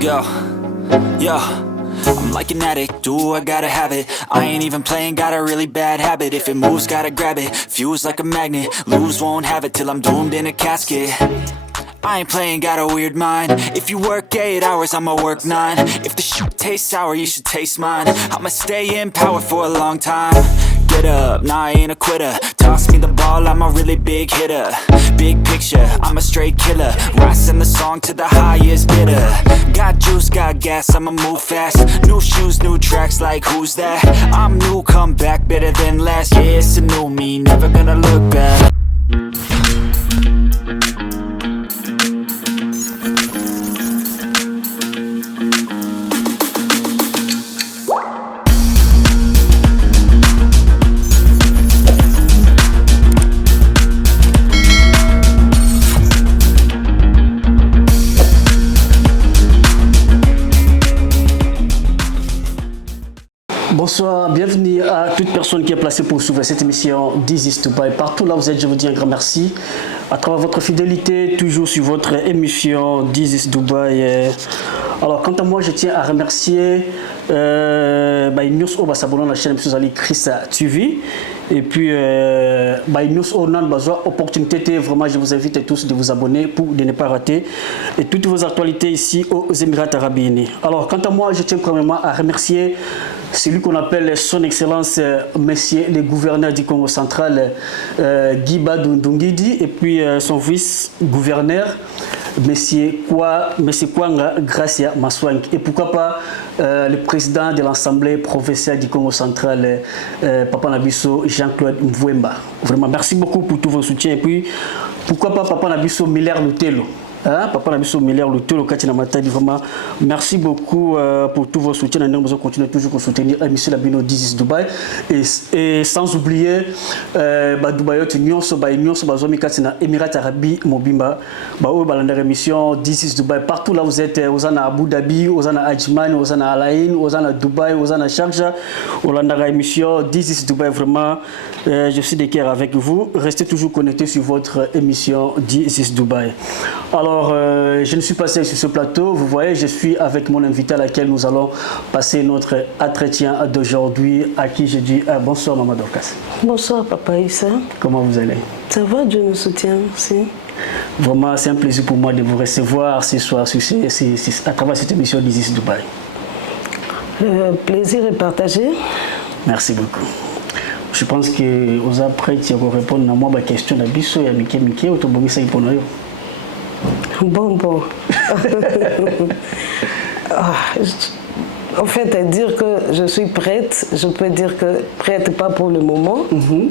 Let's go. Yo, I'm like an addict, do I gotta have it. I ain't even playing, got a really bad habit. If it moves, gotta grab it, fuse like a magnet. Lose, won't have it till I'm doomed in a casket. I ain't playing, got a weird mind. If you work 8 hours, I'ma work 9. If the shoot tastes sour, you should taste mine. I'ma stay in power for a long time. Get up, nah, I ain't a quitter. Toss me the ball, I'm a really big hitter. Big picture, I'm a straight killer. Rising the song to the highest bidder. Got juice, got gas, I'ma move fast. New shoes, new tracks, like who's that? I'm new, come back, better than last. Yeah, it's a new me, never gonna look back. Bonsoir, bienvenue à toute personne qui est placée pour suivre cette émission This is Dubai. Partout là où vous êtes, je vous dis un grand merci à travers votre fidélité, toujours sur votre émission This is Dubai. Alors, quant à moi, je tiens à remercier News Oba Sabon, la chaîne M. Chris TV. Et puis, News Onan Bazoa, opportunité, vraiment, je vous invite tous de vous abonner pour ne pas rater et toutes vos actualités ici aux Émirats Arabes Unis. Alors, quant à moi, je tiens premièrement à remercier celui qu'on appelle son excellence, monsieur le gouverneur du Congo central, Guy Badou Ndungidi, et puis son vice-gouverneur, monsieur Kwanga Gracia Maswang, et pourquoi pas le président de l'Assemblée provinciale du Congo central, Papa Nabiso Jean-Claude Mvouemba. Vraiment, merci beaucoup pour tout vos soutiens, et puis pourquoi pas Papa Nabiso Miller Lutelo. Papa Nabiso Miller Lutelo Katina Matadi, vraiment merci beaucoup pour tous vos soutiens. Nous allons continuer toujours à soutenir M. Labino This is Dubai, et sans oublier Dubai Nyonso Bazomi Katina Émirats Arabes Mobimba Balandar émission This is Dubai. Partout là vous êtes, aux à Abu Dhabi, aux à Ajman, aux à Alain, aux à Dubaï, aux à Sharjah, au Landar émission This is Dubai. Vraiment je suis de cœur avec vous. Restez toujours connectés sur votre émission This is Dubai. Alors, je ne suis pas seul sur ce plateau. Vous voyez, je suis avec mon invité à laquelle nous allons passer notre entretien d'aujourd'hui, à qui je dis bonsoir Maman Dorcas. Bonsoir Papa Issa. Comment vous allez? Ça va, Dieu nous soutient, merci. Vraiment, c'est un plaisir pour moi de vous recevoir ce soir à travers cette émission d'Isis Dubaï. Le plaisir est partagé. Merci beaucoup. Je pense que vous êtes prêts à répondre à ma question d'Abisso et à Mickey, autobomisa iponoyo. Bon. En fait, à dire que je suis prête, je peux dire que prête pas pour le moment,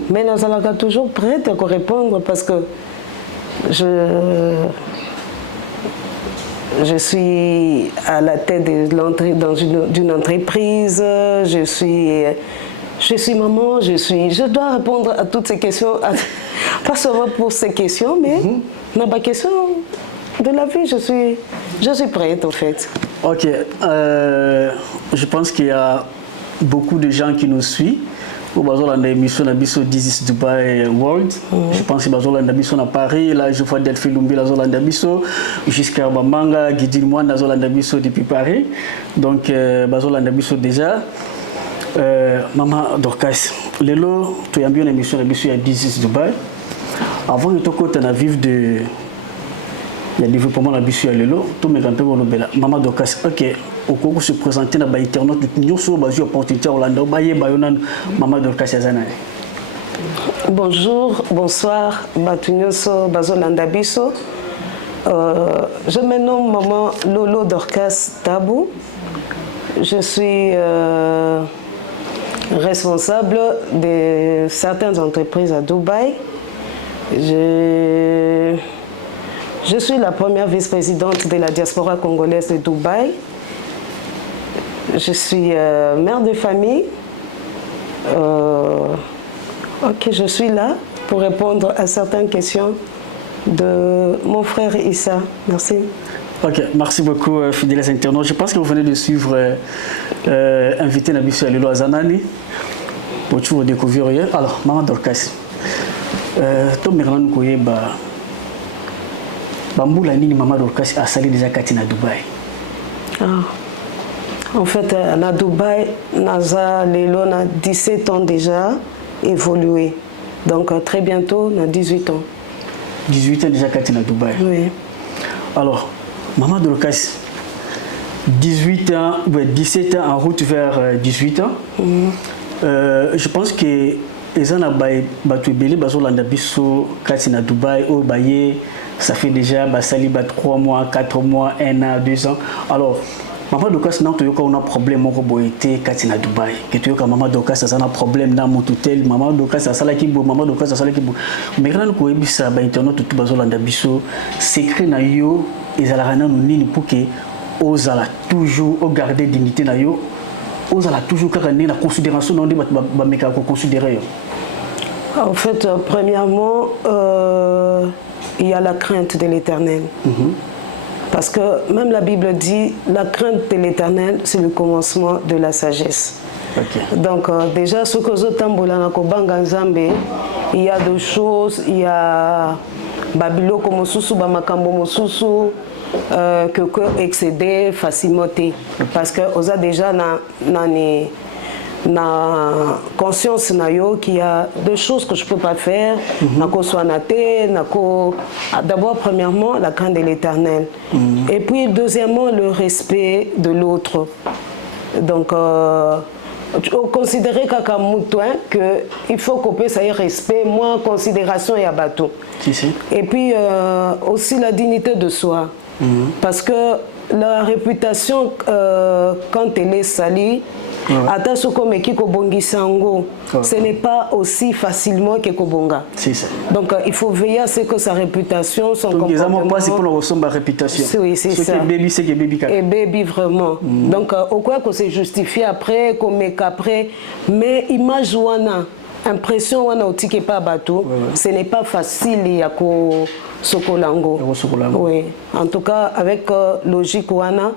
mais nous allons toujours prête à répondre parce que je suis à la tête de l'entrée dans d'une entreprise, je suis maman, je dois répondre à toutes ces questions, pas seulement pour ces questions, mais dans ma question de la vie, je suis prête en fait. Ok, je pense qu'il y a beaucoup de gens qui nous suivent. Au bazar de l'émission Nabiso This is Dubai World. Je pense que bazar de l'émission à Paris. Là, je vois Delphine Lumbi, la zone de l'émission jusqu'à Bamanga, Guidi Moine, la zone de l'émission depuis Paris. Donc, bazar de l'émission déjà. Maman Dorcas, Lelo, tu as bien l'émission Nabiso à This is Dubai. Avant de te côté na vivre de il y a développement la bisu à Lelo, tout mes campagnes au Bela. Maman Dorcas, ok, au cours se présenter dans l'internet, nous sommes basés opportunité au Landa, Maman Dorcas Yazana. Bonjour, bonsoir, Batunyoso Bazolanda Biso. Je me nomme Maman Lolo Dorcas Tabou. Je suis responsable de certaines entreprises à Dubaï. Je suis la première vice-présidente de la diaspora congolaise de Dubaï. Je suis mère de famille. Ok, je suis là pour répondre à certaines questions de mon frère Issa. Merci. Ok, merci beaucoup, fidèles internautes. Je pense que vous venez de suivre invité Nabiso Alilo Azanani pour tout découvrir. Alors, Maman Dorcas, tu me rends compte Bamboula nini Maman Dorcas a salé déjà Katina Dubaï. En fait, à Dubaï, Naza Lelo a 17 ans déjà évolué. Donc très bientôt, on a 18 ans. 18 ans déjà quand tu es à Dubaï. Oui. Alors, Maman Dorcas, 18 ans, 17 ans en route vers 18 ans. Je pense que les gens à Dubaï, au Baye, ça fait déjà 3 mois, 4 mois, 1 an, 2 ans. Alors, Maman Dorcas, non, tu as un problème au Boété, quand tu es à Dubaï. Que tu as Maman Dorcas, ça a un problème dans mon hôtel. Maman Dorcas, ça a un Maman Dorcas, ça a un mais quand tu as ça, internet, tu as un secret na yo, ils ont pour que os ala toujours garder dignité na yo, os ala toujours garder la considération non ba meka ko considérer. En fait, premièrement, il y a la crainte de l'Éternel. Parce que même la Bible dit, la crainte de l'Éternel, c'est le commencement de la sagesse. Donc déjà, ce que je il y a deux choses, il y a Babylone comme Soussou, Bamakambo Soussou, que excéder facilement. Parce que on a déjà na conscience qu'il y a des choses que je ne peux pas faire, d'abord premièrement la crainte de l'Éternel et puis deuxièmement le respect de l'autre. Donc considérer qu'il faut qu'on puisse avoir respect, moins considération et abattu. Et puis aussi la dignité de soi. Parce que la réputation quand elle est salie, ce n'est pas aussi facilement que Kobonga. Donc il faut veiller à ce que sa réputation, son comportement... C'est pour la réputation. Oui, c'est ça. Et baby vraiment. Donc au quoi qu'on s'est justifié après, qu'on met qu'après, mais image wana, impression wana otike pas bateau, ce n'est pas facile il y a Sokolango. Oui. En tout cas avec logique wana,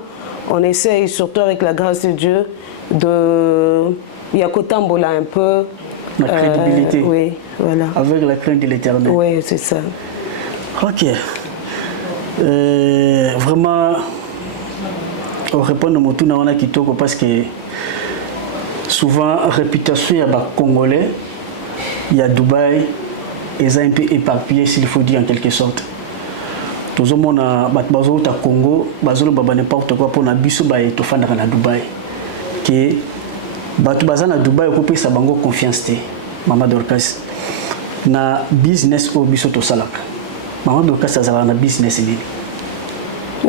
on essaye surtout avec la grâce de Dieu de Yakotambola un peu la crédibilité. Oui, voilà. Avec la crainte de l'Éternel. Oui, c'est ça. Ok. Vraiment, on répond à mon tour dans Kitoko parce que souvent, réputation, il y a des Congolais, il y a Dubaï, ils ont un peu éparpillé, s'il faut dire en quelque sorte. Tout le monde a Congo, n'importe quoi pour Nabiso, et tout le à Dubaï. Que batu bazana Dubaï occupé sa bango confiance te Maman Dorcas na business au biso to salaka Maman Dorcas azala na business ni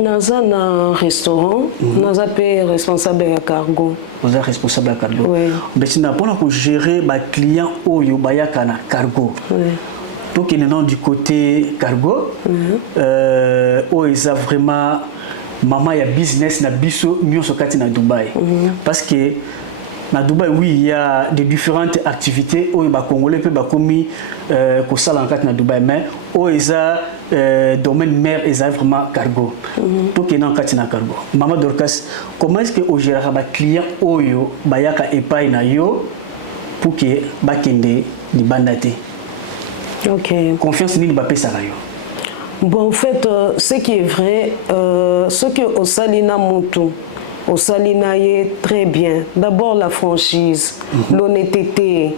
naza na restaurant naza pe responsable ya cargo. Vous êtes responsable ya cargo. Oui. Mais sinon pour ko gérer ba client oyo bayaka na cargo. Oui. Donc il est non du côté cargo ils a vraiment maman ya business na biso nyoso kati na Dubaï. Parce que na Dubaï oui il y a des différentes activités où ba congolais peut ba komi ko sala kati na Dubaï mais où ils a domaine mer ils a vraiment cargo. Donc il en kati na cargo. Maman Dorcas comment est-ce que au gérer ba client oyo bayaka epai na yo pour que ba kende ni bandate. OK. Confiance ni ba pesa yo. Bon, en fait, ce qui est vrai, ce que Osalina Moutou, Osalina est très bien. D'abord la franchise, l'honnêteté.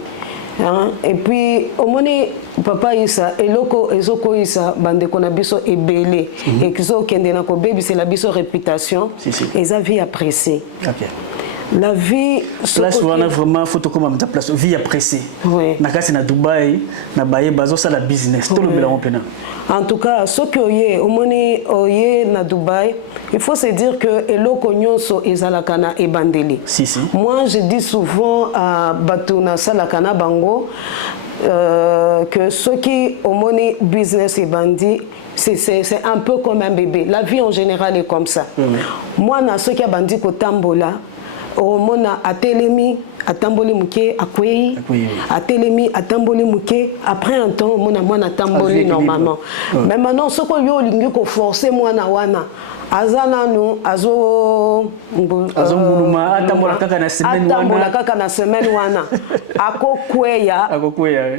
Hein? Et puis, au moment papa Issa, et loko ezoko Issa, bande qu'on a biso et belé, et qu'ils ont kendena ko baby, c'est la biso réputation. Et ça vie appréciée. Okay. La vie. Place où on a vraiment photo comme à place vie appréciée. Oui. Nakasi na Dubaï, na Baye bazo ça la business. Tout le bilan pena. En tout cas, ce que oye, au moni oye na Dubaï, il faut se dire que eloko nyonso ezalakana e bandeli. Si. Moi, je dis souvent à Batuna Salakana Bango que ceux qui au moni business et bandi, c'est un peu comme un bébé. La vie en général est comme ça. Moi, na ceux qui a bandi ko tambola, au mona atelemi atamboli muke akwei atelemi atamboli muke après un temps mona atamboli normalement mais maintenant ce que yo lingi ko forcer mwana wana azana no azo nguluma atambola kaka na semaine wana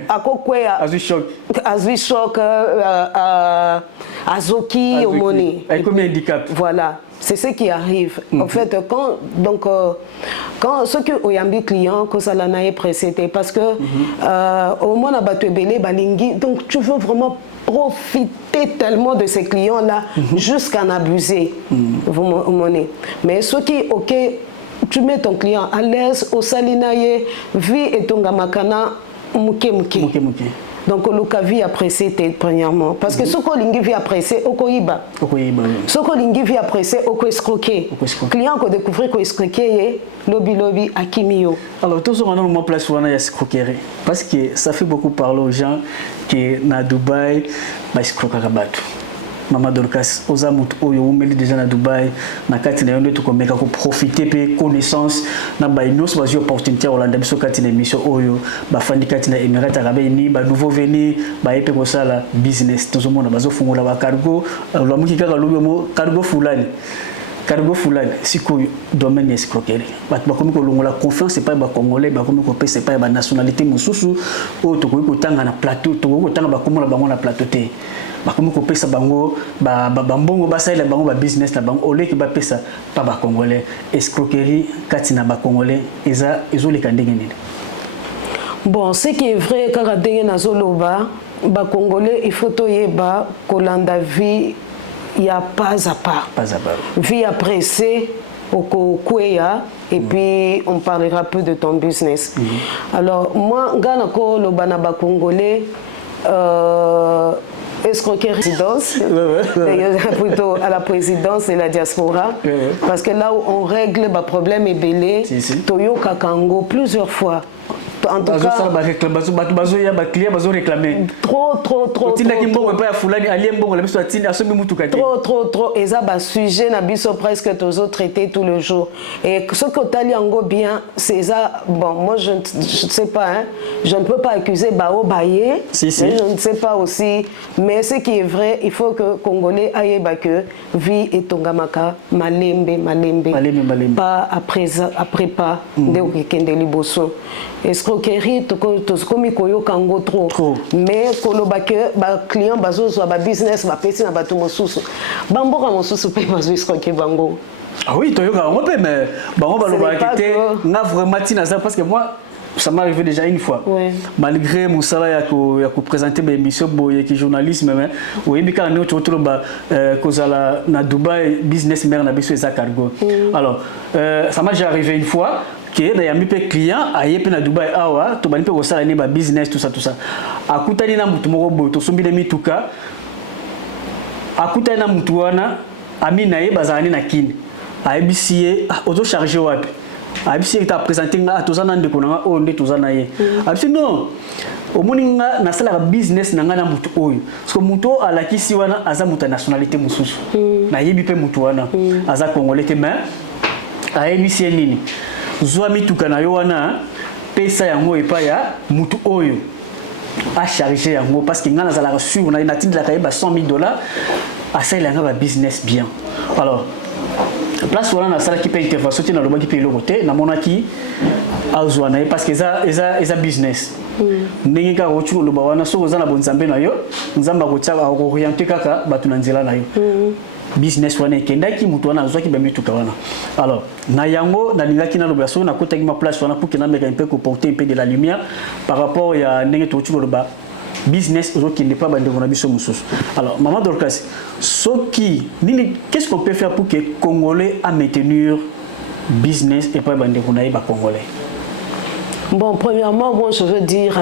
akokweya azu shock azoki omoni comme handicap voilà c'est ce qui arrive. En fait, quand ceux qui ont un client, que ça l'a précédé, parce que au moins on a battu belé balingi, donc tu veux vraiment profiter tellement de ces clients-là jusqu'à en abuser. Mais ceux qui, ok, tu mets ton client à l'aise, au salinaye, vie et ton gamakana, mouké. Donc, le vie apprécié, premièrement. Parce que ce qu'on vit apprécié, au koiba. Ce qu'on vit apprécié, au escroqué. Client qui découvre qu'on escroqué, lobby, akimio. Alors, tout ce qu'on a dans mon place, on a escroquerie. Parce que ça fait beaucoup parler aux gens que na Dubaï, bah, escroquer rabattu. Maman Dorcas, aux amours, on met déjà à Dubaï, na katina yonde tu komeka ko profiter pe connaissance na ba inos bazio opportunité Hollande biso katina mission oyo ba fandi katina Emirates Arabes Unis ba nouveau venu ba epe ko sala business tout le monde bazo fungola ba cargo la muki kaka lobi mo cargo fulani siko domaine escroquerie ba komi ko longola confiance c'est pas ba congolais ba komi ko pe c'est pas ba nationalité mususu o to ko tanga na plateau to ko tanga ba komola bango na plateau te bakomi kopesa bango bambongo basala bango ba business na bango oleki ba pesa pa ba congolais escroquerie katina ba congolais ezoleka ndenge nini. Bon, ce qui est vrai kaka ndenge nazoloba ba congolais il faut toyeba kolanda vie ya pas à pas vie appréciée au Kouya et puis on parlera peu de ton business. Alors moi ngana ko lo bana ba congolais escroquer résidence, plutôt à la présidence et la diaspora, parce que là où on règle le problème est belé, Toyo Kakango plusieurs fois. En tout cas, trop. Et ça, sujet, presque tous traité tout le jour. Et ce que tu as bien, c'est ça. Bon, moi, je ne sais pas, hein, je ne peux pas accuser Bao Baye, je ne sais pas aussi. Mais ce qui est vrai, il faut que Congolais aille que vie et Tongamaka, malembe. Pas après pas, de Kendeli Bosso. Escroquerie tokomi koyoka ngo trop mais koloba ke ba client bazo so ba business ba pesi na bato mosusu bamboka mosusu pe bazo escroquer bango. Ah oui toyoka on peut mais bango baloba kité na vraiment tina ça parce que moi ça m'est arrivé déjà une fois. Malgré mon salaire ya ko présenter mes émissions boye qui journalisme mais oui bika no to ba kozala na Dubaï business mère na biso eza cargo. Alors ça m'est déjà arrivé une fois que na yami pe client ayepe na Dubaï awa to bani pe ko sala ni ba business tout ça akutani na mutu moko boy to sombile mituka akutani na mutu wana amina ye bazani na kini ayebisie ozo charger wapi ayebisie ta présenter nga tozana ndeko na o nde tozana ye abisi non omoninga na sala business na nga na mutu oyo parce que mutu alakisi wana aza mutu nationalité mususu na yebi pe mutu wana aza congolais te mais ayebisie nini zwa mituka na yo wana pesa yango epa ya mutu oyo a charger yango parce que ngana zala sur na tindela kayeba $100,000 asala nga ba business bien. Alors place wana na sala ki pe intervention tina loba ki pe lo côté na monaki azwa na parce que eza business ndenge ka rochu loba wana so kozana bonzambe na yo nzamba ko tsa ko orienter kaka batu na nzela na yo business wana kendaki mutu wana azwaki ba mituka wana. Alors na yango na lingaki na lobaso na kotaki ma place wana pour que na meka un peu porter un peu de la lumière par rapport ya ndenge to chulo loba business aujourd'hui n'est pas bandé na biso mususu. Alors maman Dorcas soki nini qu'est-ce qu'on peut faire pour que Congolais a maintenir business et pas bandé na ba Congolais? Bon, premièrement, moi je veux dire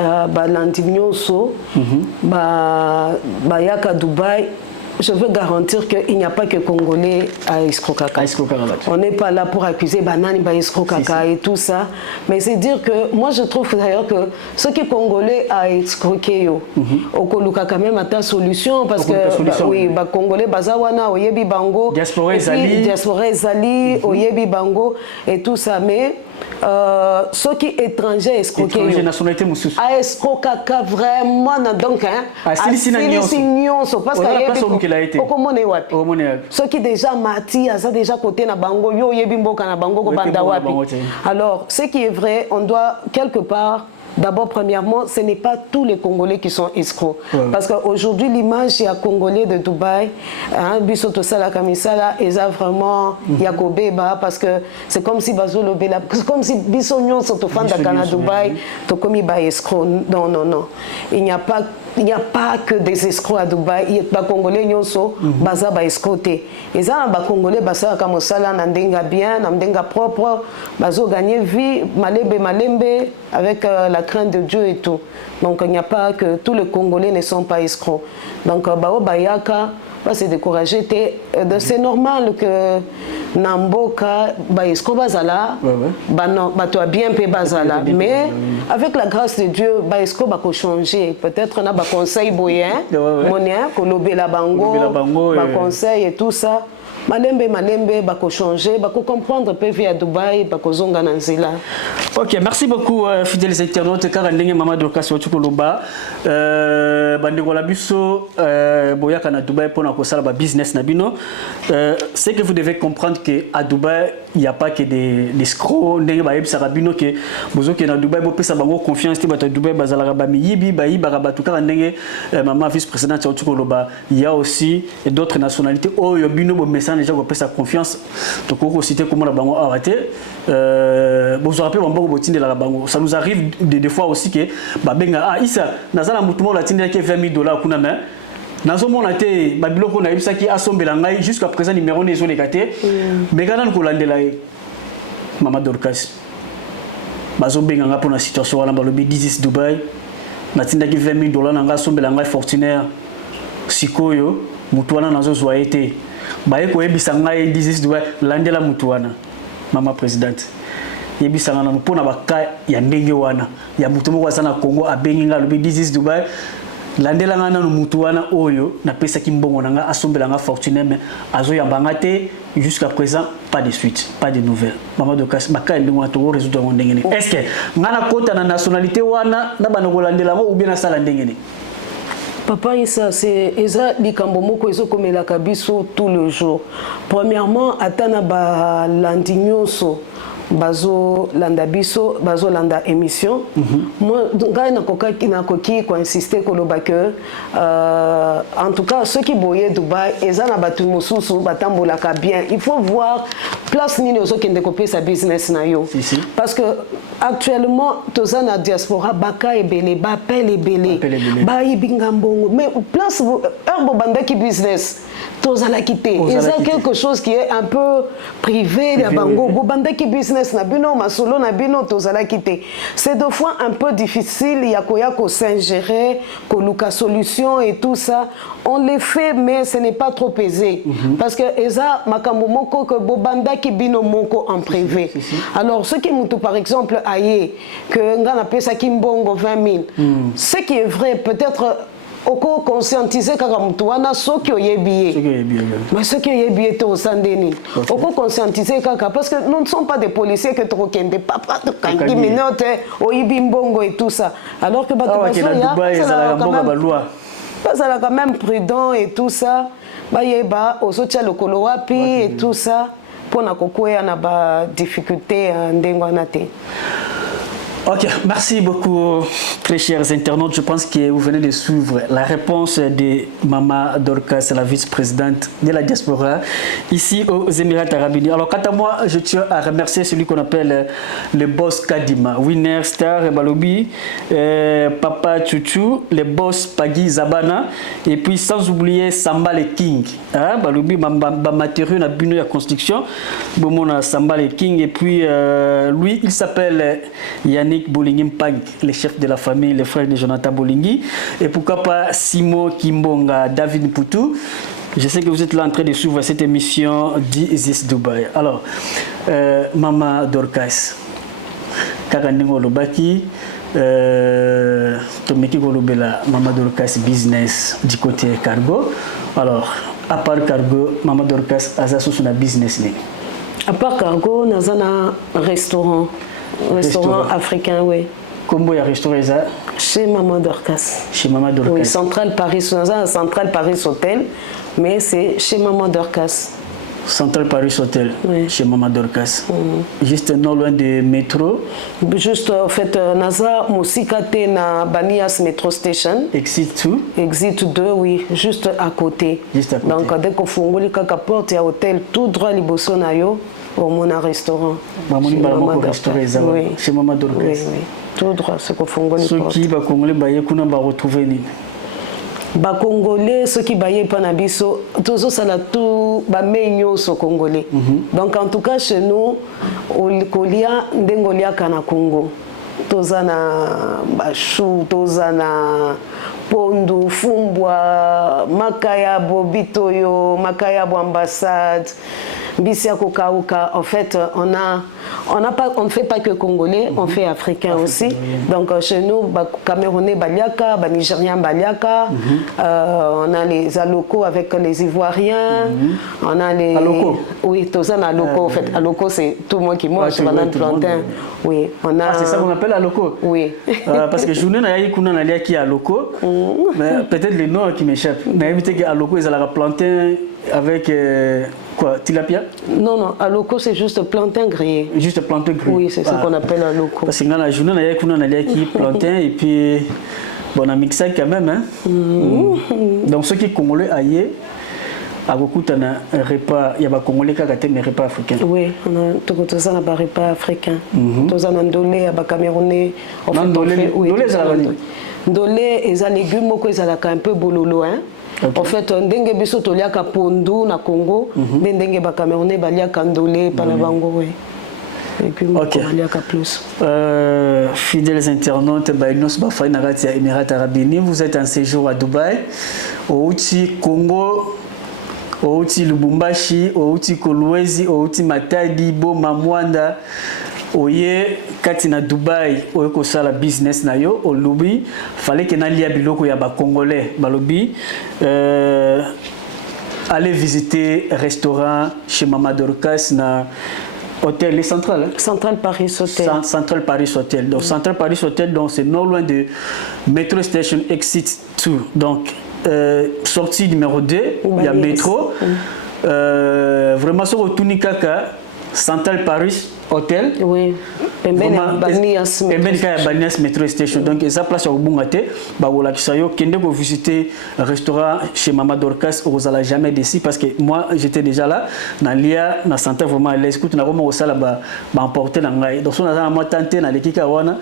Landignoso, Yaka Dubaï. Je veux garantir qu'il n'y a pas que Congolais à escroquer. On n'est pas là pour accuser Banani, escroquer et tout ça. Mais c'est dire que moi je trouve d'ailleurs que ceux qui sont Congolais à escroquer, au Koluka quand même à ta solution parce que oui, Congolais Bazawana, Oyebi Bango, Diaspora Zali, Oyebi Bango et tout ça. Mais ceux qui étrangers escroquer à escroquer vraiment donc à Signonso parce que ceux qui déjà mati ça déjà côté na bango yo yebi mboka na bango ko banda wapi. Alors ce qui est vrai on doit quelque part d'abord, premièrement, ce n'est pas tous les Congolais qui sont escrocs. Parce qu'aujourd'hui, l'image il y a Congolais de Dubaï, Bisoto Sala Kamisala, ils ont vraiment Yakobeba, parce que c'est comme si Bazolo Bela, c'est comme si Bisognon sont au fan de Dubaï, Tokomi ba escroc. Non, non, non. Il n'y a pas que des escrocs à Dubaï. Il y a des Congolais qui sont escroqués. Ils ont des Congolais qui sont bien, propre, qui ont gagné vie, malembe, avec la crainte de Dieu et tout. Donc il n'y a pas que tous les Congolais ne sont pas escrocs. Donc Bayaka va se décourager. C'est normal que Namboka escroc bazala, toi bien pe bazala. Mais avec la grâce de Dieu, escroc va changer. Peut-être on a des conseils boyen, monien, kolobe la bango, conseils et tout ça. Malembe, bako changer, bako comprendre peu via Dubaï, bako zonga nanzila. Ok, merci beaucoup fidèles internautes. Car ndenge Mama Dorcas Wachukoloba, bandeko la biso boyaka na Dubaï pour na kosala ba business na bino. C'est que vous devez comprendre que à Dubaï il n'y a pas que des escrocs. Ndenge ba yebisa rabino que bozo ke na Dubaï bo pesa bango confiance te bata Dubaï bazala ba miyibi ba yiba ba tukara ndenge Mama vice-présidente Wachukoloba. Il y a aussi d'autres nationalités. Oh yo bino bo message déjà qu'on sa confiance donc on citer comment la bango arrêté bon je rappelle bango botine la bango ça nous arrive des fois aussi que babenga isa nazala mutumo la tinde ke $20 kuna mais nazo mona te babiloko na yebisa ki asombela ngai jusqu'à présent numéro ne zo lekate mais kana ko landela Mama Dorcas bazo benga nga pour la situation wana balobi This is Dubai na tinde ki $20 na nga asombela ngai Fortunaire sikoyo mutuana nazo zoaete baye ko yebisa ngai This is Dubai landela mutuana Mama présidente yebisa ngana mpona baka ya ndenge wana ya mutu moko sana Congo abengi nga lobi This is Dubai landela ngana no mutuana oyo na pesa kimbongo nanga asombela nga Fortunaire mais azo yambanga te jusqu'à présent pas de suite pas de nouvelles Mama Dorcas baka ndingo to résoudre ndenge ni est-ce que ngana kota na nationalité wana na banoko landela ngo ou bien na sala ndenge ni Papa, c'est likambo moko ezo komela kabiso tout le jour. Premièrement, atana ba landinyoso bazo landa biso, bazo landa émission. Moi, ngai na koki ko insister koloba que en tout cas ceux qui boyent Dubaï, ezana batu mosusu batambola ka bien. Il faut voir place nini ozo kende koper sa business na yo. Parce que actuellement tozana diaspora baka ebele ba pel ebele ba ibinga mbongo mais place herbo bandaki business tozala quitté et ça quelque chose qui est un peu privé la bango bo bandaki business na bino masolo na bino tozala quitté c'est deux fois un peu difficile ya ko s'ingérer ko luka solution et tout ça on les fait mais ce n'est pas trop aisé parce que eza makambo moko que bo bandaki bino moko en privé alors ce qui mutu par exemple aye que ngana pesa kimbongo 20 000 ce qui est vrai peut-être oko conscientiser kaka mutu wana soki oyebiye mais soki oyebiye to sandeni oko conscientiser kaka parce que nous ne sommes pas des policiers que trokende papa to kangi minote oyibi mbongo et tout ça alors que bato ça quand même prudent et tout ça bayeba osotia lokolo wapi et tout ça pour na kokoya na ba difficulté ndengo na te. Ok, merci beaucoup très chers internautes. Je pense que vous venez de suivre la réponse de Mama Dorcas, la vice-présidente de la diaspora, ici aux Émirats Arabes Unis. Alors quant à moi, je tiens à remercier celui qu'on appelle le boss Kadima, Winner Star Balobi, Papa Chouchou, le boss Pagui Zabana, et puis sans oublier Samba le King. Balobi, matériau na bino ya construction, Bomona Samba le King, et puis lui, il s'appelle Yannick Bolingi Mpang, le chef de la famille, le frère de Jonathan Bolingi, et pourquoi pas Simo Kimbonga, David Poutou. Je sais que vous êtes là en train de suivre cette émission This is Dubai. Alors, Mama Dorcas, Karandingo Lobaki, Tomeki Golobela, Mama Dorcas business du côté cargo. Alors, à part cargo, Mama Dorcas, Azasu sur la business. À part cargo, nous avons un restaurant africain, oui. Comment il y a un restaurant chez Mama Dorcas. Chez Mama Dorcas. Oui, Central Paris, nous avons un Central Paris Hôtel, mais c'est chez Mama Dorcas. Central Paris Hotel, Oui. chez Maman Dorcas. Juste non loin du métro. Juste en fait, Naza Moussikate na Banias Metro Station. Exit 2. Exit 2, oui, juste à côté. Juste à côté. Donc, dès qu'on fongoli kaka porte, il y a hôtel tout droit liboso na yo, au mona restaurant. Maman Chez Balamo Maman restaurant Dorcas. ezala, Oui. chez Maman Dorcas. Oui, oui. Tout droit, c'est qu'on fongoli Ceux porte. qui va congolais baye kuna ba retrouver ni. Ba Congolais, ceux qui baillent pas na biso, tous ça là tout ba menyo so Congolais. Donc en tout cas chez nous, au kolia ndengolia kana Congo. Tozana bashu, tozana pondu, fumbwa, makayabo bitoyo, makayabo ambassade. Bissia Kokauka, en fait, on ne fait pas que congolais, on fait africain aussi. Donc chez nous, Camerounais Baliaka, Nigériens Baliaka, on a les Aloko avec les Ivoiriens, on a les. Aloko. Oui, Tozan Aloko, en fait. Aloko, c'est tout le monde qui mange, banane plantain. Oui, on a. Ah, c'est ça qu'on appelle Aloko. Oui. Parce que je n'ai pas eu un qui Aloko, mais peut-être les noms qui m'échappent. Mais éviter que Aloko, ils allaient plantain avec quoi, tilapia? Non, Aloko, c'est juste plantain grillé. Juste plantain grillé. Oui, c'est ça qu'on appelle Aloko. Parce que dans la journée, on a eu qui plantain et puis bon, on a mixé quand même. Hein? Donc ceux qui congolais aillent, à beaucoup de repas, il y a des congolais qui ont des repas africains. Oui, on a tout ça dans les repas africains. Tout ça dans ndolé, à Camerounais. Ndolé, ndolé, ils ont des légumes, ils ont un peu bololo. Okay. En fait, ndenge biso toliaka pondu na Congo, ndenge ba Camerounais baliaka ndolé panabango oui. Ok. Plus. Fidèles internautes, Émirats Arabes Unis, vous êtes en séjour à Dubaï, au Outi Congo, au Outi Lubumbashi, au Outi Kolwezi, au Outi Matadi, Boma, Mwanda. Oye katina Dubaï oyeko sala business na yo au lobby fallait que na lia biloko ya ba congolais balobi aller visiter restaurant chez Maman Dorcas na hôtel les centrales. Central Paris Hotel. Central Paris Hotel. Donc Central Paris Hotel, donc c'est non loin de Metro Station Exit 2. Donc sortie numéro 2, il y a métro. Vraiment sur Tunikaka, Central Paris Hotel. Oui. Banias Metro Station. Donc, ils ont place au Bungate. Kende pour visiter un restaurant chez Maman Dorcas, vous n'allez jamais d'ici parce que moi, j'étais déjà là. Dans l'IA, dans santé vraiment à l'aise. Écoute, on a vraiment aussi là, emporter dans l'IA. Donc, on a moi tenté dans l'équipe à Wana,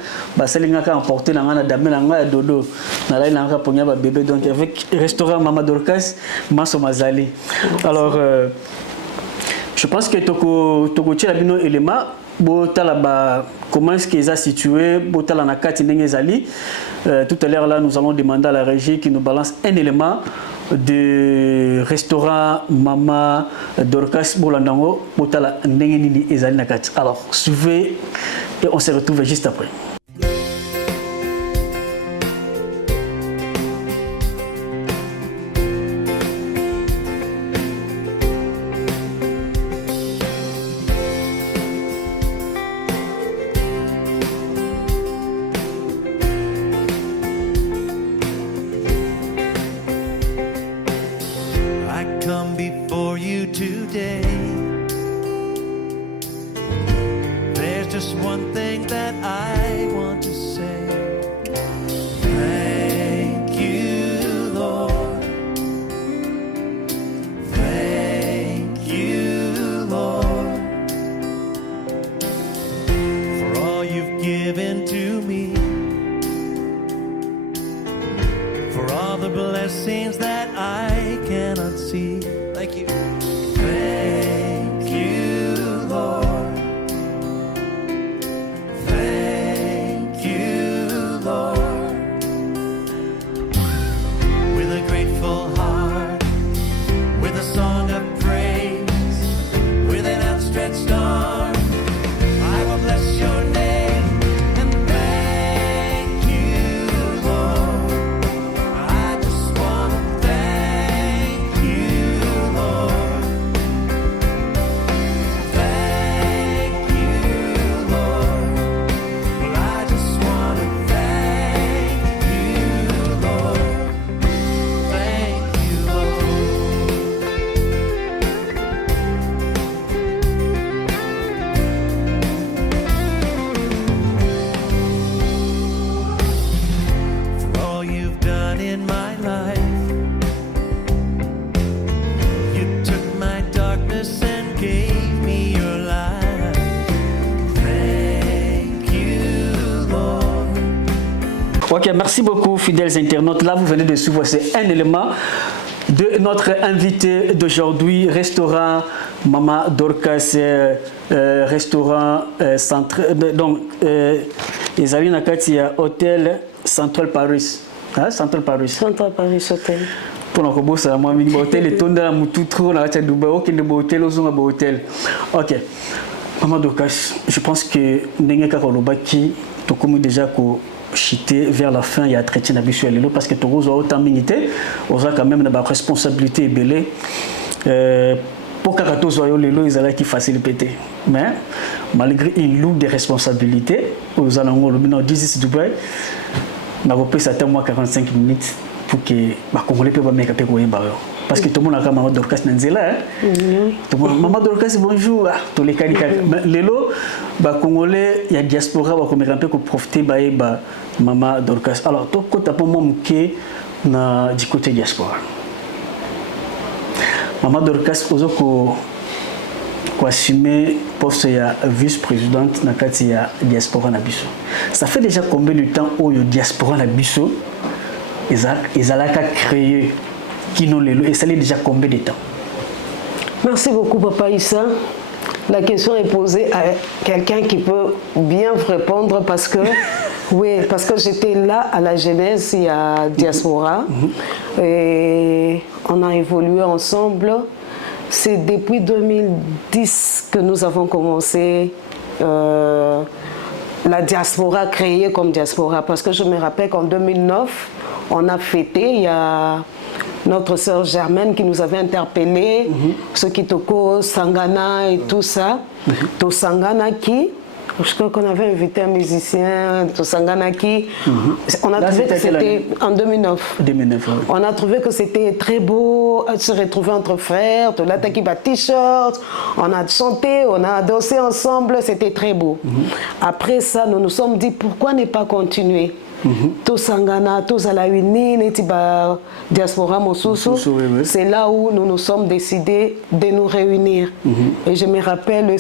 Salinga emporter dans l'IA, Damé dans l'IA, Dodo. Dans l'IA, on a pour bébé. Donc, avec le restaurant Maman Dorcas, Maso Mazali. Alors, je pense que Toko Tchelabino élément. Comment est-ce qu'ils sont situés? Tout à l'heure, là, nous allons demander à la régie qui nous balance un élément de restaurant Maman Dorcas Bolandango. Alors, suivez et on se retrouve juste après. Come before you today. There's just one thing that I want to say. Thank you, Lord. Thank you, Lord, for all you've given to me, for all the blessings that I cannot see. Thank you. Thank you, Lord. Thank you, Lord. With a grateful heart, with a song of praise, with an outstretched arm, I will bless your name and thank you, Lord. I just want to thank Ok, merci beaucoup, fidèles internautes. Là, vous venez de suivre, c'est un élément de notre invité d'aujourd'hui, restaurant Mama Dorcas, restaurant central. Donc, Ezali Nakati, hôtel Central Paris. Hein? Central Paris. Central Paris Hotel. Pour nous reposer à moi, hôtel est tourné dans tout trop dans la Dubaï, aucun de hôtel, aux hommes hôtel. Ok. Mama Dorcas, je pense que Nenga Karolobaki, tu comme déjà que chité vers la fin, il y a traité d'habituel parce que tu as autant minité, on a quand même une responsabilité belée. Pour que tu aies les ils allaient qui faciliter. Mais malgré une lourde responsabilité, aux alentours de 10 Dubaï, on a repris ça mois 45 minutes pour que les Congolais puissent make up pour parce que tout le monde a quand Maman Dorcas Nanzela. Tout le monde Maman Dorcas bonjour. Tous les candidats. Les lots, les Congolais, il y a diaspora qui ont pu profiter de Maman Dorcas. Alors, tout le monde qui est du côté diaspora. Maman Dorcas, vous avez assumé le poste de vice-présidente dans la diaspora. Ça fait déjà combien de temps que la diaspora ils ont créé et ça fait déjà combien de temps? Merci beaucoup, Papa Issa. La question est posée à quelqu'un qui peut bien répondre parce que, oui, parce que j'étais là à la jeunesse, il y a Diaspora, et on a évolué ensemble. C'est depuis 2010 que nous avons commencé la Diaspora, créée comme Diaspora, parce que je me rappelle qu'en 2009, on a fêté, il y a notre sœur Germaine qui nous avait interpellés, ce qui toko Sangana et tout ça. Tosangana qui, je crois qu'on avait invité un musicien, Tosangana qui, on a trouvé que c'était en 2009. 2009 oui. On a trouvé que c'était très beau de se retrouver entre frères, de l'attaquer par t-shirt, on a chanté, on a dansé ensemble, c'était très beau. Après ça, nous nous sommes dit pourquoi ne pas continuer. Tosangana, Tosalauni, Netiba Diaspora Mosusu, c'est là où nous nous sommes décidés de nous réunir. Et je me rappelle,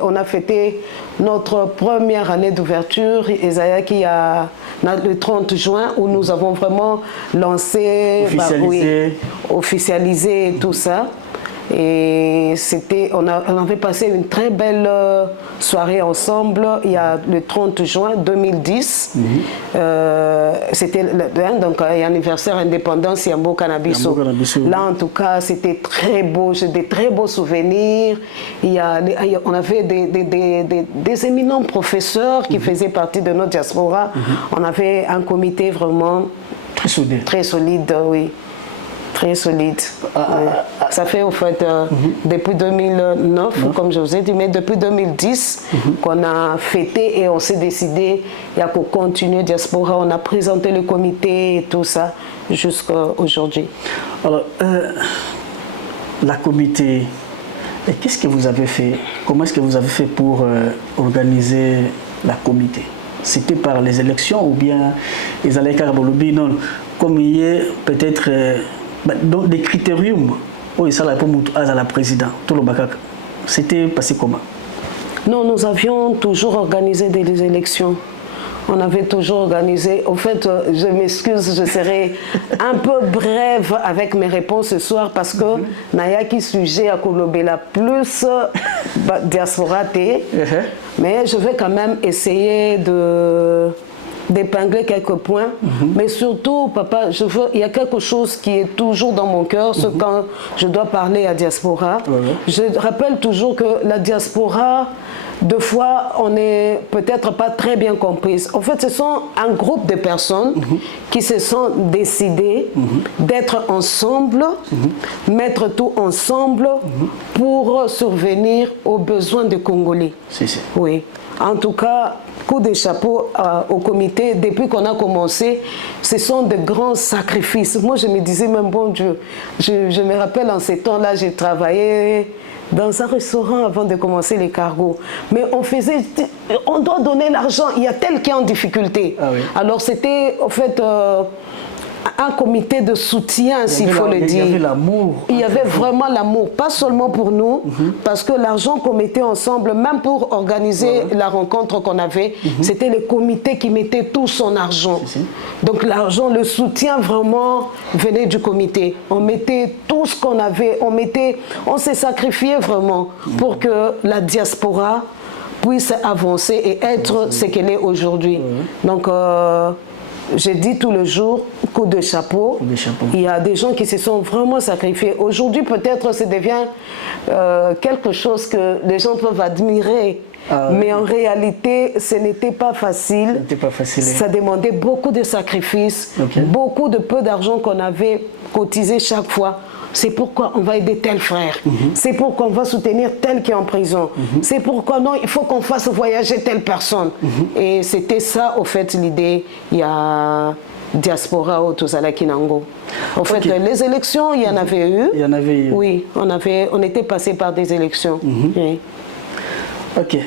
on a fêté notre première année d'ouverture, Esaïa qui a le 30 juin, où nous avons vraiment lancé, officialisé tout ça. Et on avait passé une très belle soirée ensemble il y a le 30 juin 2010. C'était donc l'anniversaire indépendance Yambo Cannabiso. Là en tout cas c'était très beau, j'ai des très beaux souvenirs. On avait des éminents professeurs qui faisaient partie de notre diaspora. On avait un comité vraiment très solide, oui. Très solide. Ça fait au fait depuis 2009, comme je vous ai dit, mais depuis 2010 qu'on a fêté et on s'est décidé il y a qu'on continue Diaspora. On a présenté le comité et tout ça jusqu'à aujourd'hui. Alors, la comité, qu'est-ce que vous avez fait? Comment est-ce que vous avez fait pour organiser la comité? C'était par les élections ou bien les Alekarbolobi? Non, comme il y a peut-être donc des critériums où ça pour la présidente tout le Bakak. C'était passé comment? Non, nous avions toujours organisé des élections. On avait toujours organisé. En fait, je m'excuse, je serai un peu brève avec mes réponses ce soir parce que Nayaki sujet à Kolobela plus diaspora mais je vais quand même essayer d'épingler quelques points, mais surtout, papa, il y a quelque chose qui est toujours dans mon cœur, c'est quand je dois parler à diaspora. Je rappelle toujours que la diaspora, deux fois, on n'est peut-être pas très bien comprise. En fait, ce sont un groupe de personnes qui se sont décidées d'être ensemble, mettre tout ensemble pour survenir aux besoins des Congolais. Oui. En tout cas, coup de chapeau au comité. Depuis qu'on a commencé, ce sont de grands sacrifices. Moi, je me disais même, bon Dieu, je me rappelle en ces temps-là, j'ai travaillé dans un restaurant avant de commencer les cargos. Mais on doit donner l'argent. Il y a tel qui est en difficulté. Alors c'était, en fait, un comité de soutien, s'il faut le dire. Il y avait l'amour. Il y avait vraiment l'amour, pas seulement pour nous, parce que l'argent qu'on mettait ensemble, même pour organiser la rencontre qu'on avait, c'était le comité qui mettait tout son argent. Donc l'argent, le soutien vraiment venait du comité. On mettait tout ce qu'on avait, on s'est sacrifié vraiment pour que la diaspora puisse avancer et être ce qu'elle est aujourd'hui. Donc, je dis tout le jour, coup de chapeau. Il y a des gens qui se sont vraiment sacrifiés. Aujourd'hui, peut-être, ça devient quelque chose que les gens peuvent admirer. Mais en réalité, ce n'était pas facile. Ça demandait beaucoup de sacrifices, beaucoup de peu d'argent qu'on avait cotisé chaque fois. C'est pourquoi on va aider tel frère. C'est pourquoi on va soutenir tel qui est en prison. C'est pourquoi non, il faut qu'on fasse voyager telle personne. Et c'était ça, au fait, l'idée. Il y a diaspora au Tozala Kinango. En fait, les élections, il y en avait eu. Il y en avait eu. Oui, on était passé par des élections. Oui. Ok.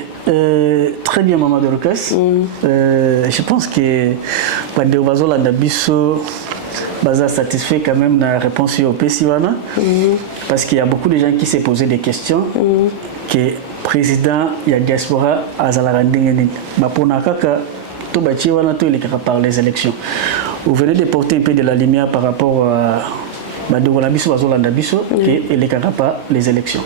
Très bien, Maman Dorcas. Je pense que Badeovazo Landabiso Baza satisfait quand même de la réponse au PSIWANA. Parce qu'il y a beaucoup de gens qui s'est posé des questions. Que le président, il y a diaspora à Zalarandingeni. Tout par les élections. Vous venez de porter un peu de la lumière par rapport à les élections.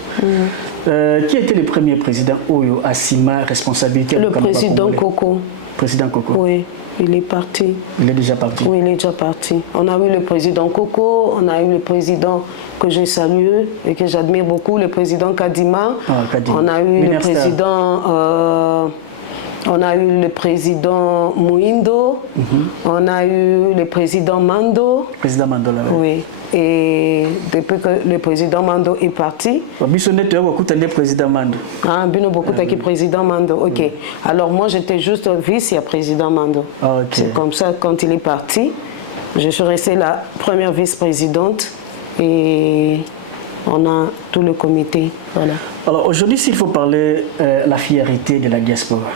Qui était le premier président Oyo Assima responsabilité? Le président Koko. Président Koko. Oui, il est parti. Il est déjà parti. Oui, il est déjà parti. On a eu le président Koko, on a eu le président que je salue et que j'admire beaucoup, le président Kadima. On a eu le président... on a eu le président Mouindo, on a eu le président Mando. Président Mando, là. Oui. Et depuis que le président Mando est parti. Président Mando. Ah, Bino beaucoup de président Mando. Ok. Alors moi j'étais juste vice-président Mando. C'est comme ça quand il est parti, je suis restée la première vice-présidente et on a tout le comité. Voilà. Alors aujourd'hui, s'il faut parler la fierté de la diaspora,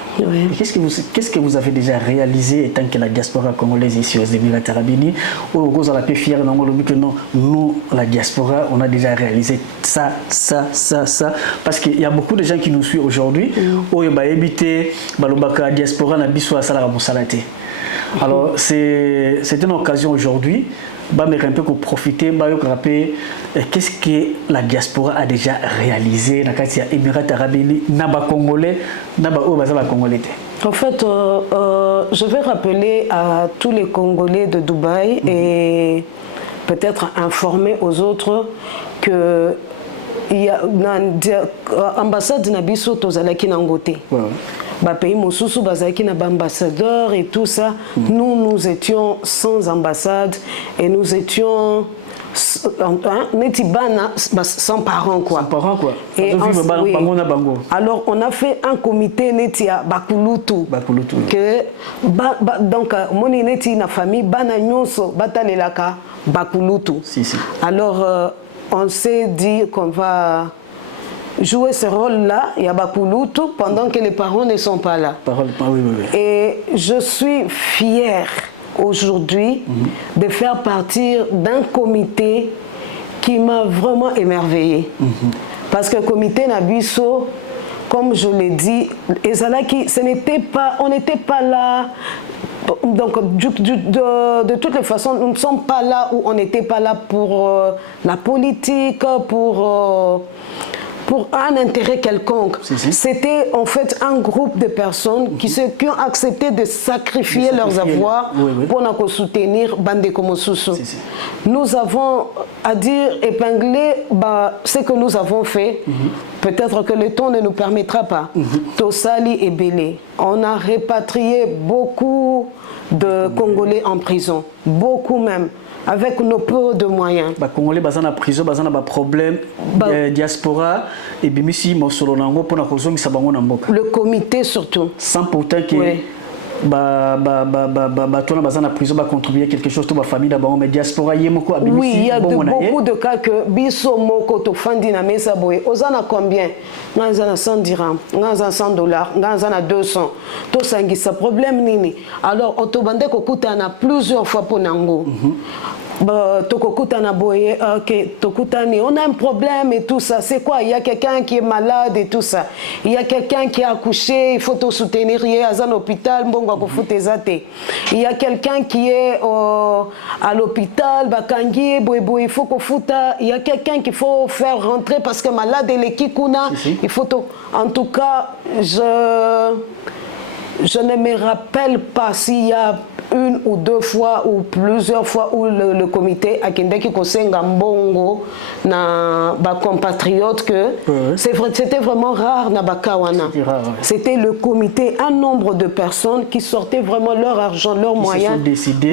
qu'est-ce que vous avez déjà réalisé étant que la diaspora congolaise ici aux Émirats Arabes Unis, où vous avez fier que nous, la diaspora, on a déjà réalisé ça, parce qu'il y a beaucoup de gens qui nous suivent aujourd'hui, où ils ont habité la diaspora na biso à Salara Moussalate. Alors c'est une occasion aujourd'hui. Un peu pour profiter, qu'est-ce que la diaspora a déjà réalisé dans les Émirats Arabes Unis, Congolais, Congolais. En fait, je vais rappeler à tous les Congolais de Dubaï et peut-être informer aux autres que il y a l'ambassade de Nabiso Tozalaki Nangote. Pays Mosusu Bazaki n'a pas ambassadeur et tout ça. Nous étions sans ambassade et nous étions sans parents quoi. Sans parents quoi. Et alors on a fait un comité netia Bakulutu. Que donc moni neti na famille bana nyonso batalelaka Bakulutu. Alors on s'est dit qu'on va jouer ce rôle-là, il y a Bakulutu, pendant que les parents ne sont pas là. Et je suis fière aujourd'hui de faire partir d'un comité qui m'a vraiment émerveillée. Parce que le comité Nabiso, comme je l'ai dit, Ezalaki, on n'était pas là. Donc, de toutes les façons, nous ne sommes pas là où on n'était pas là pour la politique, pour un intérêt quelconque. C'était en fait un groupe de personnes qui ont accepté de sacrifier leurs avoirs pour nous soutenir Bandeko Mosusu. Nous avons, à dire, épinglé ce que nous avons fait. Peut-être que le temps ne nous permettra pas. Tosali et Bélé. On a répatrié beaucoup de Congolais en prison. Beaucoup même. Avec nos peu de moyens. Les Congolais sont en prison, ils ont des problèmes, diaspora, et bimisi mosolonango pour na kozongisa bango na mboka. Le comité surtout. Sans pourtant que toi dans la prison va contribuer quelque chose to ba famille d'abord mais diaspora yemoko abimisi. Oui, il y a beaucoup de cas que biso moko to fandi na mesa boy. Ozana combien? Ngazana 100 dirhams, ngazana 100 dollars, ngazana 200. To sangisa problème nini. Alors on to bande ko kutana plusieurs fois pour nango. On a un problème et tout ça. C'est quoi? Il y a quelqu'un qui est malade et tout ça. Il y a quelqu'un qui a accouché, il faut te soutenir. Il y a un hôpital, il y a quelqu'un qui est à l'hôpital, il faut qu'on foute. Il y a quelqu'un qu'il faut faire rentrer parce que malade et l'équikuna. Il faut en tout cas, je ne me rappelle pas s'il y a une ou deux fois ou plusieurs fois où le comité a kindeki kosenga mbongo na ba compatriotes que c'était vraiment rare na bakawana. C'était le comité, un nombre de personnes qui sortaient vraiment leur argent, leurs moyens,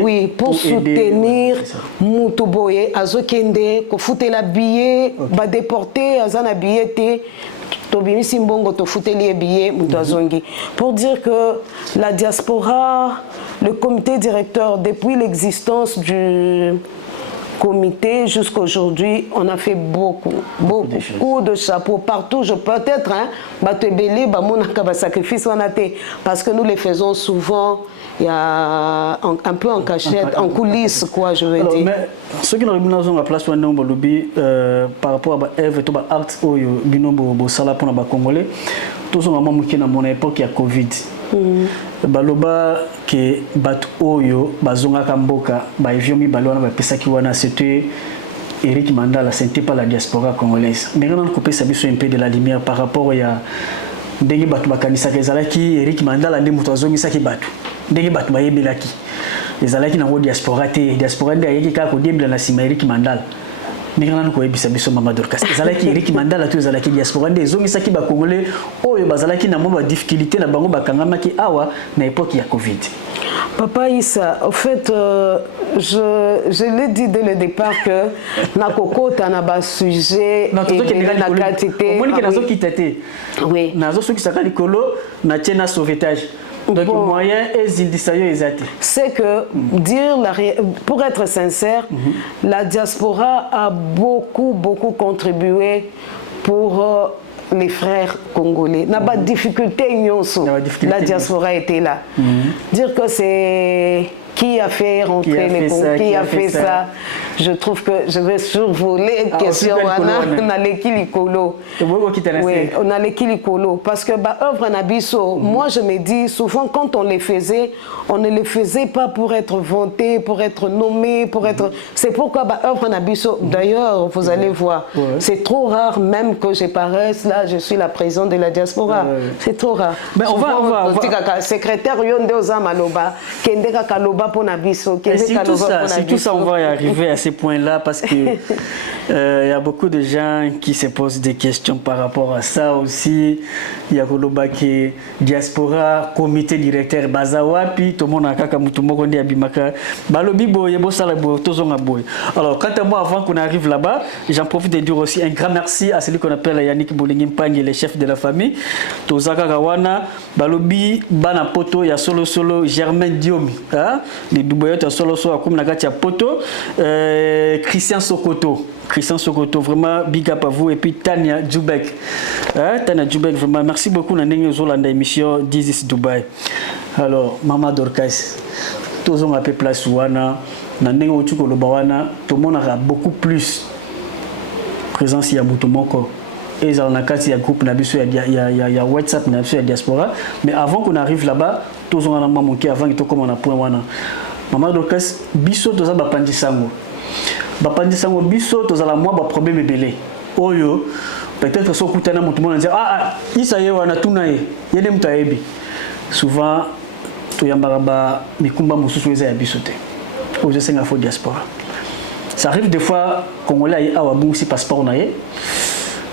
oui, pour soutenir Mutuboye, Azokende, ko fouté la billet, ba déporté, azana billet pour dire que la diaspora, le comité directeur, depuis l'existence du comité jusqu'à aujourd'hui, on a fait beaucoup de chapeaux partout. Je peux être sacrifice parce que nous les faisons souvent. Il y a un peu en cachette, en coulisses, quoi, je veux dire. Mais ceux qui n'ont pas la place par rapport à Eve et à art binombo sala pour les Congolais, tous ont un qui na mon époque il y a Covid. Baloba que bat oyo bazonga kamboka ba eviomi balona ba pesaki wana c'était Eric Mandala, c'était pas la diaspora congolaise. Mais on a coupé ça un peu de la lumière par rapport à ndenge batu bakanisa kezalaki Eric Mandala ndi mutu azongisaki batu ndenge batu bayebelaki ezalaki nango diaspora te diaspora nde ayeki kaka kodebela na sima Eric Mandala ndenge nanu koyebisa biso Mama Dorcas ezalaki Eric Mandala to ezalaki diaspora nde ezongisaki bakongolais oyo bazalaki na mwa difficulté na bango bakangamaki awa na époque ya Covid. Papa Issa, en fait, je l'ai dit dès le départ que Nakoko Tanaba sujet et la quantité. Oui. Donc, moyen c'est que, pour être sincère, la diaspora a beaucoup contribué pour les frères congolais. N'a pas de difficulté, la diaspora était là. Dire que c'est qui a fait rentrer les Congolais, qui a fait ça. Je trouve que je vais survoler une question. On a l'équilicolo. Oui, on a l'équilicolo. Parce que œuvre Nabiso, moi je me dis souvent quand on les faisait, on ne les faisait pas pour être vanté, pour être nommé, pour être. C'est pourquoi œuvre Nabiso. D'ailleurs, vous allez voir, c'est trop rare même que je paraisse là. Je suis la présidente de la diaspora. C'est trop rare. Mais on va. Secrétaire Yonde Ozamaloba, Kendeka Kaloba. C'est tout ça, on va y arriver à ces points-là parce que y a beaucoup de gens qui se posent des questions par rapport à ça aussi. Il y a Kolobaki, diaspora, comité directeur Bazawa, puis tout le monde a Kakamutumokondi Abimaka. Balobibo, Yebo Salabo, Tozongaboy. Alors, quant à moi, avant qu'on arrive là-bas, j'en profite de dire aussi un grand merci à celui qu'on appelle Yannick Boulingimpangi, le chef de la famille. Tozaka Gawana, Balobi, Banapoto, il y a Solo, Germain Diomi. Les Douboyotes Solo comme Nagatia Poto, Christian Sokoto, vraiment big up à vous, et puis Tania Djoubek. Tania Djoubek, vraiment merci beaucoup dans l'émission émission This is Dubai. Alors, Mama Dorcas, tous ont appelé place Wana, dans l'émission tout le monde aura beaucoup plus présence à Mutomoko. Et il y a un groupe, il y a WhatsApp, il y a diaspora. Mais avant qu'on arrive là-bas, tous ont un manqué avant que comme on a point wana. Maman Dorcas, biso toza bapandi sango. Bapandi sango biso toza la moi ba problème belé. Oyo peut-être so kutana mutu mona dire isa ye wana tunaye. Yele mutaebi. Souvent to yambara ba mikumba mususu eza ya biso te. Oyo senga fo diaspora. Ça arrive des fois Congolais awa bungi passeport naye.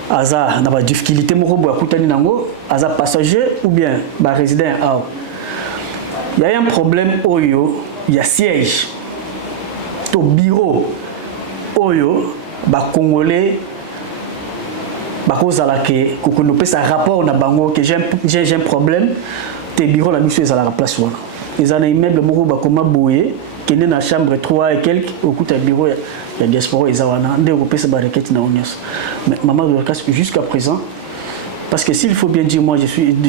Aza na ba difficulté moko bo akutani nango, aza passager ou bien ba résident awa. Il y a un problème oyo, il y a siège. Au bureau oyo ba Congolais ba kozala ke kokono pesa rapport na bango que j'ai un problème, tes bureaux la mission est à la place wana. ils ont un immeuble comme Bouye, qui est dans la chambre 3 et quelques, au coup de bureau, il y a diaspora, ils ont des Européens, c'est requête dans l'Union. Mais maman Dorcas, jusqu'à présent, parce que s'il faut bien dire, moi,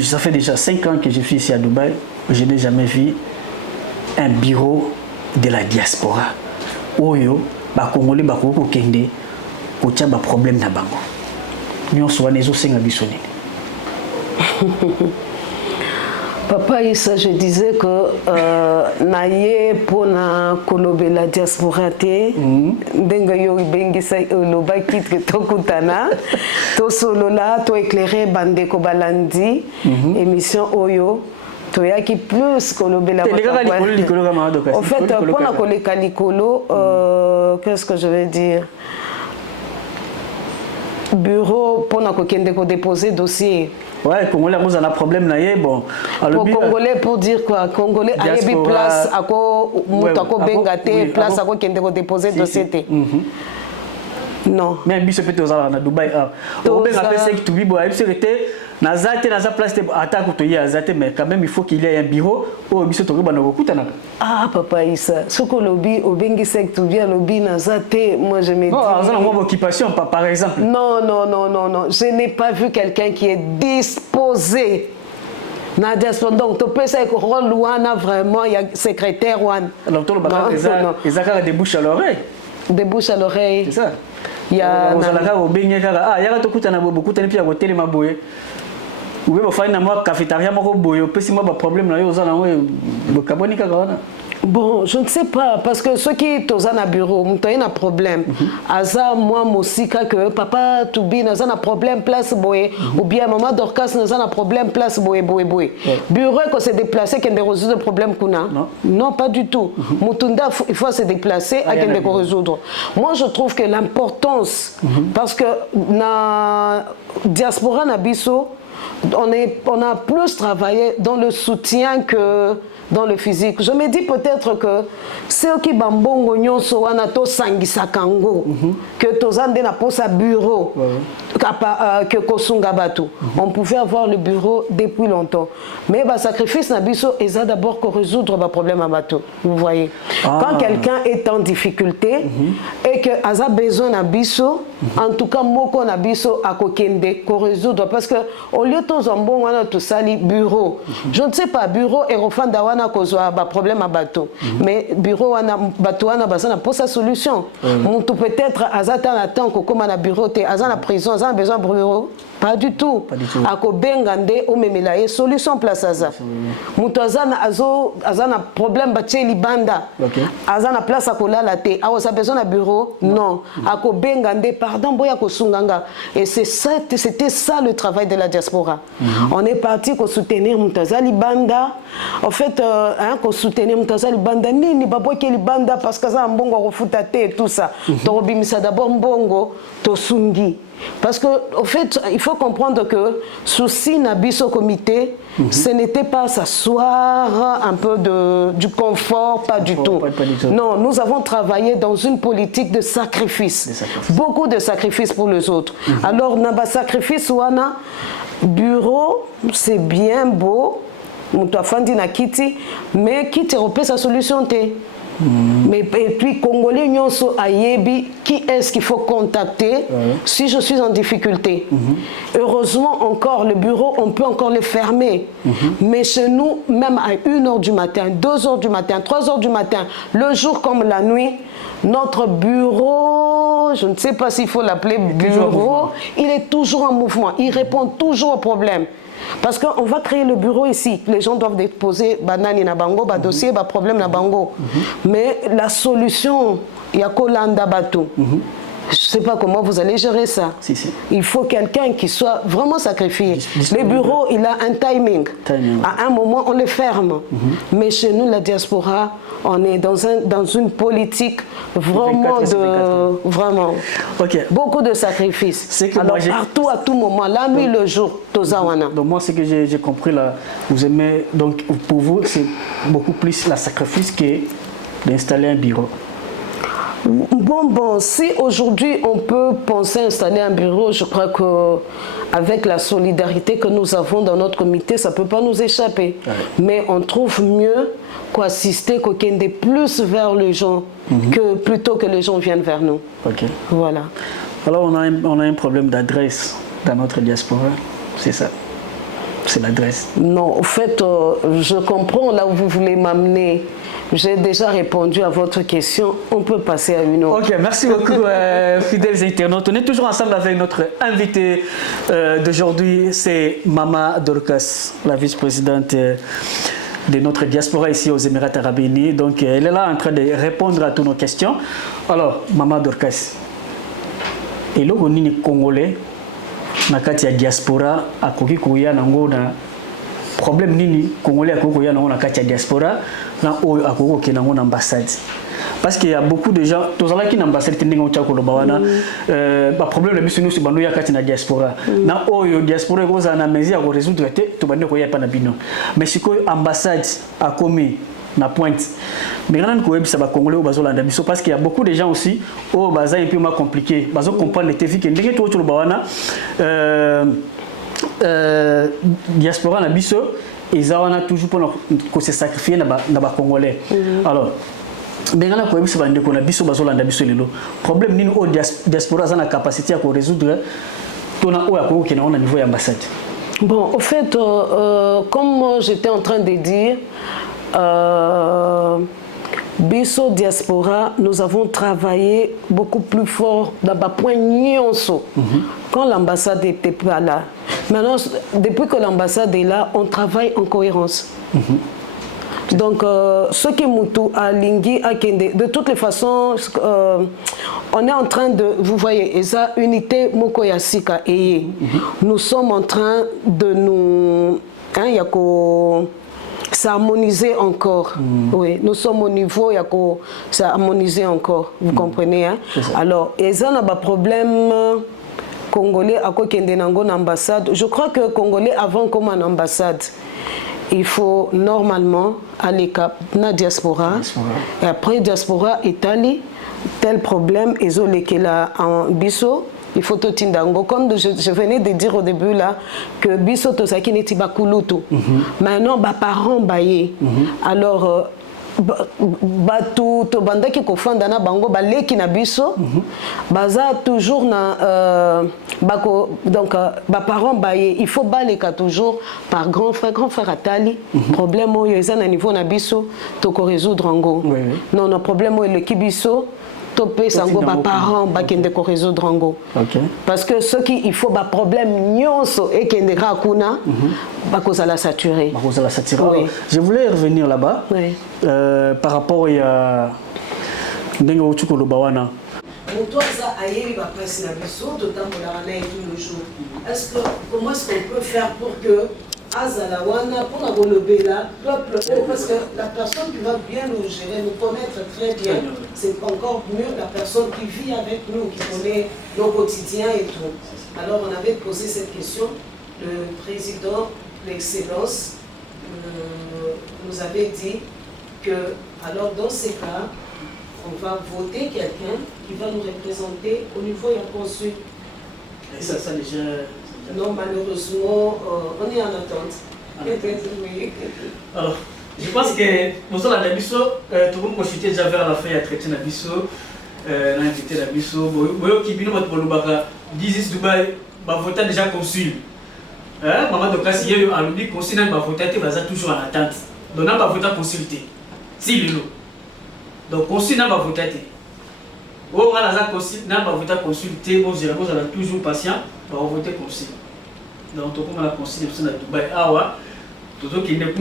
ça fait déjà 5 ans que je suis ici à Dubaï, je n'ai jamais vu un bureau de la diaspora. Oyo, ba Congolais, ba Koko Kende, kotia ba problème na bango. Nous sommes les autres à Bissoni. Papa Issa, je disais que naye pour na kolobe la diaspora te ndenga yo ibengisa loba kitre to kutana to solola to éclairer bandeko balandi émission oyo to yaki plus kolobe la en fait pour na koleka likolo qu'est-ce que je vais dire bureau pour na kokende ko déposer dossier. Ouais, Congolais, vous avez un problème là, bon. Pour Congolais, pour dire quoi? Congolais, il y a place à quoi, bengate, place à quoi qui est déposé dossier. Non. Mais un peut être à Dubaï. On peut faire ça que tu vis, bon, Nazate, dans sa place, attaque ou Azate, mais quand même il faut qu'il y ait un bureau où il faut que ah, Papa Issa, ce que lobby, au bengi sec, tu viens lobby, Nazate, moi je me dis. Non, en occupation, par exemple. Non, je n'ai pas vu quelqu'un qui est disposé. Donc, tu peux dire que rôle Wana, vraiment, il y a secrétaire Wan. Alors, ils ont des bouches à l'oreille. Des bouches à l'oreille. C'est ça. Il y a bon, je ne sais pas, parce que ceux qui sont dans le bureau, ils ont un problème. Aza, moi, Moussika, que papa Toubi, ils ont un problème, place boé, ou bien maman Dorcas, ils ont un problème, place boé. Bureau, quand c'est déplacé, qu'il y a des résoudre le problème qu'on a. Non, pas du tout. Mutunda, il faut se déplacer, à qu'il y a des résoudre. Moi, je trouve que l'importance, parce que dans diaspora Nabiso, on a plus travaillé dans le soutien que dans le physique. Je me dis peut-être que ceux qui bambongo nyonso wana to sangisa kango que tozande na posa bureau que kosunga bato. On pouvait avoir le bureau depuis longtemps. Mais le sacrifice na biso eza d'abord que résoudre le problème à bateau. Vous voyez. Quand quelqu'un est en difficulté et que a besoin na biso, en tout cas moko na biso a kokende ko résoudre parce que au lieu de zambon wana to sali bureau. Je ne sais pas bureau et refanda wana kozwa ba problème à bateau. Mais bureau wana bateau wana basana pour sa solution. Monto peut-être azata na temps ko comme na bureau te azana prison azana besoin de bureau. Pas du tout. Ako bengande o memelaye solution place aza. Monto azana azana problème batie libanda. Azana place akolala te. Awo sa besoin na bureau non. Ako bengande pardon boya ko sunganga. Et c'était ça le travail de la diaspora. On est parti pour soutenir Mutaza Libanda. En fait, pour soutenir Mutaza Libanda, ni baboke Libanda parce que ça mbongo refutate et tout ça. Torobimisa d'abord mbongo tosungi. Parce que, au fait, il faut comprendre que souci Nabiso comité, ce n'était pas s'asseoir un peu du confort, pas du tout. Non, nous avons travaillé dans une politique de sacrifice. Beaucoup de sacrifices pour les autres. Alors, Naba sacrifice wana bureau, c'est bien beau, mais qui te repère sa solution Mais et puis Congolais nyonso ayebi qui est-ce qu'il faut contacter si je suis en difficulté. Heureusement encore le bureau on peut encore le fermer. Mais chez nous même à 1h du matin, 2h du matin, 3h du matin, le jour comme la nuit, notre bureau, je ne sais pas s'il faut l'appeler bureau, il est toujours en mouvement, il répond toujours aux problèmes. Parce qu'on va créer le bureau ici. Les gens doivent déposer banani na bango, dossier, problème na bango. Mais la solution, il y a Kolanda Bato. Je ne sais pas comment vous allez gérer ça. Il faut quelqu'un qui soit vraiment sacrifié. Le bureau, il a un timing. À un moment, on le ferme. Mais chez nous, la diaspora, on est dans une politique vraiment vraiment beaucoup de sacrifices. Alors partout, à tout moment, la nuit, le jour, Tozawana. Donc moi, ce que j'ai compris là, vous aimez, donc pour vous, c'est beaucoup plus le sacrifice que d'installer un bureau. Bon, si aujourd'hui on peut penser installer un bureau, je crois qu'avec la solidarité que nous avons dans notre comité, ça ne peut pas nous échapper. Ouais. Mais on trouve mieux qu'assister, qu'aucun des plus vers les gens, que plutôt que les gens viennent vers nous. Okay. Voilà. Alors on a un problème d'adresse dans notre diaspora, c'est ça? C'est l'adresse? Non, en fait, je comprends là où vous voulez m'amener. J'ai déjà répondu à votre question. On peut passer à une autre. Ok, merci beaucoup, fidèles internautes. On est toujours ensemble avec notre invité d'aujourd'hui. C'est Mama Dorcas, la vice-présidente de notre diaspora ici aux Émirats Arabes Unis. Donc, elle est là en train de répondre à toutes nos questions. Alors, Mama Dorcas, et là, on est Congolais, na kati ya diaspora, à koki koya nango na problème nini Congolais à koki koya nango na kati ya diaspora. Na oyo akoko ke nango na ambassade parce qu'il y a beaucoup de gens tozala ki na ambassade tendinga utako lo bawana ba problème le biso nous bando ya kati na diaspora na oyo diaspora ko za na mezi ya ko résoudre te to bande ko ya pa na bino mais siko ambassade akomi na pointe mais quand on ko ba congolais bazolanda biso parce qu'il y a beaucoup de gens aussi au baza un peu moins compliqué bazo comprendre les défis que ndenge to lo bawana diaspora na biso ils ont toujours pour se sacrifier dans les Congolais. Alors, mais quand on a dit que on a biso bazolanda biso lelo problème ni au diaspora a la capacité à résoudre ton au niveau de l'ambassade. Bon, au fait, comme j'étais en train de dire, biso diaspora, nous avons travaillé beaucoup plus fort dans le point nyonso quand l'ambassade n'était pas là. Maintenant, depuis que l'ambassade est là, on travaille en cohérence. Donc, ce qui Moutou à Lingui, à Kende, de toutes les façons, on est en train de, vous voyez, et ça, unité Mokoyasika et nous sommes en train de nous, s'harmoniser encore. Oui, nous sommes au niveau, il y a s'harmoniser encore, vous comprenez. Hein? Alors, et ça n'a pas de problème. Congolais à quoi ambassade. Je crois que Congolais avant comme en ambassade, il faut normalement aller cap na diaspora. Et après diaspora Italie, tel problème et là en biso. Il faut tout tindango. Comme je venais de dire au début là que biso tosaki neti bakulutu. Maintenant ba parents baye. Alors batu to banda ki kofanda na bango baleki na biso baza toujours na bako donc ba parents baye il faut baleka toujours par grand frère atali problème oyo eza na niveau na biso to ko résoudre ngo non non problème oyo le kibiso topé sango ba parents ba kende ko résoudre ngo parce que ce qui il faut ba problème nyonso et kende ka kuna ba kozala saturé oui. Je voulais revenir là-bas par rapport à ndenge uchuko lobawana Motoza ayebi ba presse na biso to tambola na tous les jours est-ce que comment est-ce qu'on peut faire pour que Azalawana pour la Bolobela, peuple, parce que la personne qui va bien nous gérer, nous connaître très bien, c'est encore mieux la personne qui vit avec nous, qui connaît nos quotidiens et tout. Alors on avait posé cette question, le président, l'excellence, nous avait dit que, alors dans ces cas, on va voter quelqu'un qui va nous représenter au niveau de la consul. Et ça déjà... Non, malheureusement, on est en attente. Oui. Alors, je pense que pour ça, la biso, tout le monde consulté déjà vers la fin à traiter la biso, l'invité la biso. Vous qui vient votre bolobaka, 10 Dubaï, va voter déjà consul. Maman de classe hier a dit consul n'a pas voté, il va toujours en attente. Donc n'a pas voté consulté. Si le lot. Donc consul n'a pas voté. Oh, on a voté consulter, bon, j'ai toujours patient, on va voter consul. Donc, comme on a consul de Dubaï, tout ce qui n'est pas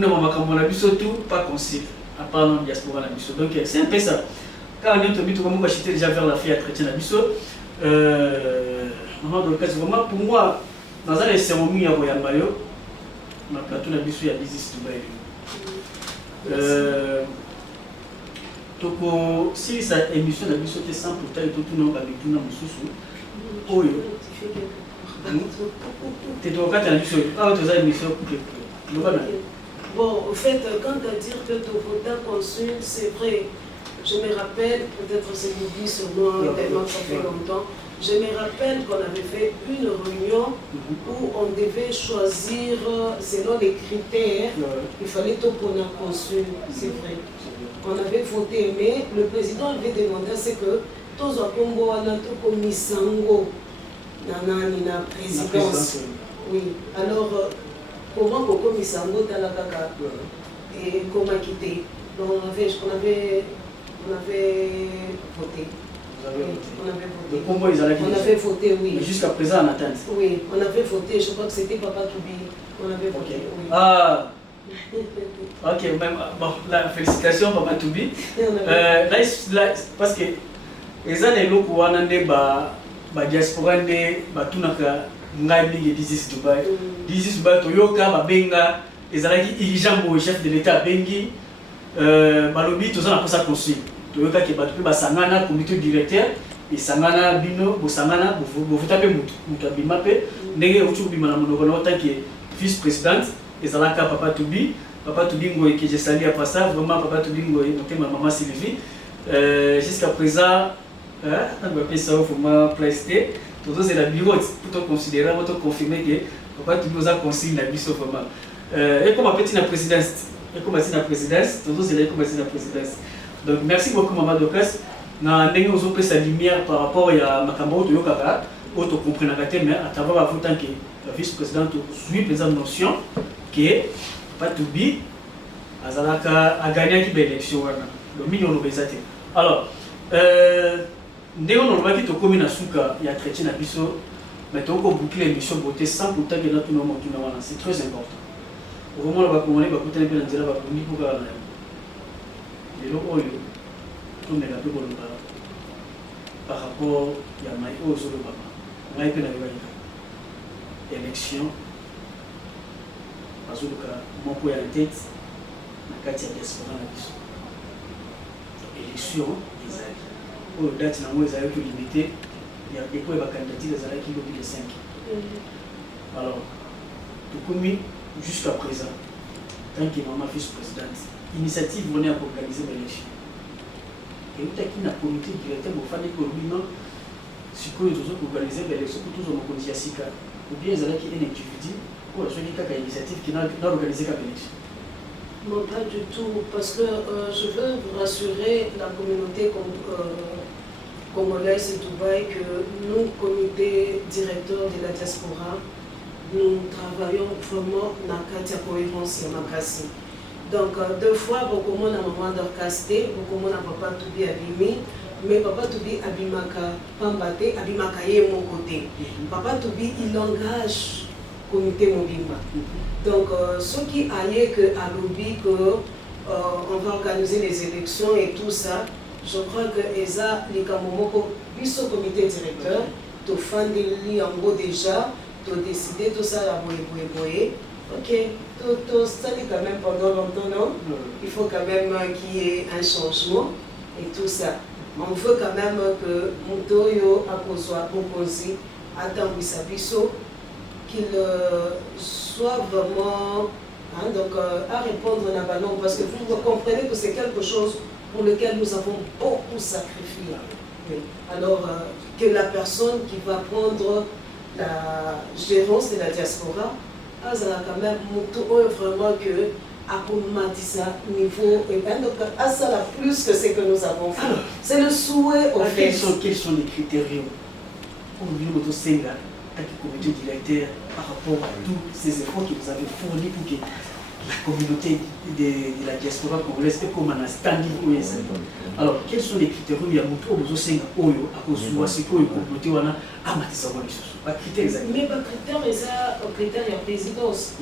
pas consul, à part la diaspora. Donc, c'est un peu ça. Quand on est comme on acheté déjà vers la fille à traiter la biso, vraiment pour moi, dans la cérémonie à Royal-Mayo, on a plateau la biso, il y a 10 Dubaï. Toko si sa émission na biso te sans pourtant et tout non ba bituna mususu oyo te doka ta biso ah to za émission bon au fait quand à dire que ton vote consul c'est vrai Je me rappelle, peut-être c'est une vie sur moi, tellement que ça fait longtemps. Je me rappelle qu'on avait fait une réunion où on devait choisir selon les critères. Il fallait tout qu'on a conçu, c'est vrai. On avait voté, mais le président avait demandé à ce que tous les Congo comme Misango, na présidence. Oui, alors comment Coco Misango Talakaka et comment quitter. Donc on avait voté. On avait voté. On avait voté, oui. Jusqu'à présent, en attente. Oui, on avait voté. Je crois que c'était Papa Toubi. On avait voté. Oui. Ah. Ok, même, bon, la félicitation Papa Toubi. Là, parce que les années où on a des diaspora, tout n'a ngai mingi This Dubai. This Dubai Toyoka babenga ezalaki dirigeant au chef de l'État bengi balobi tozana pour ça construire. Toyoka ke batu ba sangana comité directeur et sangana bino bo sangana bo taper mutu abima pe ndenge uchu bima na monoko na otaki vice présidente ezalaka Papa Toubi ngoy que je salue après ça vraiment Papa Toubi ngoy motema maman Sylvie jusqu'à présent on va passer ça au format plaisté. Tout c'est la bureau pour considérer, pour confirmer que Papa Toubi nous a consigné la biso vraiment. Et comme appelle la présidence, tout c'est là comme la présidence. Donc merci beaucoup Maman Docas. Na ndenge nous opé sa lumière par rapport à Makambo to yokaka, auto comprendre mais à travers vous tant que la vice-présidente suit présente notion que Papa Toubi a gagné l'élection le million de bezate. Alors ndenge on qui tokomi na suka ya traité na biso mais toko boucler l'émission beauté sans pourtant que notre nom qui na c'est très important au moment ba komone ba kutana pe na nzela ba komi pour ka na lelo oyo to me la pe ko par rapport ya mai o zo lo baba ngai pe na ba élection bazuka moko ya tête na kati ya diaspora na biso élection ezali au date na moi ezalaki limité ya dépôt ya candidature ezalaki lobi le 5. Alors tokomi jusqu'à présent tant que maman vice-présidente initiative venait à organiser l'élection et utaki na comité directeur bofandi kolobi non sikoyo tozo organiser l'élection pour tous mokonzi ya sika ou bien ezalaki un individu oyo azwaki kaka initiative qui na organiser kaka élection. Non, pas du tout, parce que je veux vous rassurer la communauté congolaise et Dubaï que nous, comité directeur de la diaspora, nous travaillons vraiment dans la cohérence et makasi. Donc, deux fois, beaucoup de maman d'orchestre, beaucoup de Papa Toubi abimi, mais Papa Toubi abimaka pambate, abimaka yé mon côté. Papa Toubi, il engage comité mobimba. Donc, ce qui aille que à lobby que on va organiser les élections et tout ça, je crois que Eza Likamomoko, puisque comité directeur, tu fan de en gros déjà, tu décidé tout ça à boye. Ok, tout ça quand même pendant longtemps, non? Il faut quand même qu'il y ait un changement et tout ça. On veut quand même que Moutoyo a proposé à Tanguisabiso qu'il soit vraiment à répondre à ballon parce que vous comprenez que c'est quelque chose pour lequel nous avons beaucoup sacrifié. Alors que la personne qui va prendre la gérance de la diaspora, elle a quand même vraiment que à Matissa niveau et donc à ça la plus que ce que nous avons fait. C'est le souhait au fait. Quels sont les critères pour nous Senga, comité directeur par rapport à tous ces efforts que vous avez fournis pour que la communauté de la diaspora congolaise est comme un standing OS. Alors, quels sont les critères où il y a beaucoup Senga Oyo à cause de ce que la communauté a Matissa les critères exacts. Mais les critères, c'est un critère de présidence.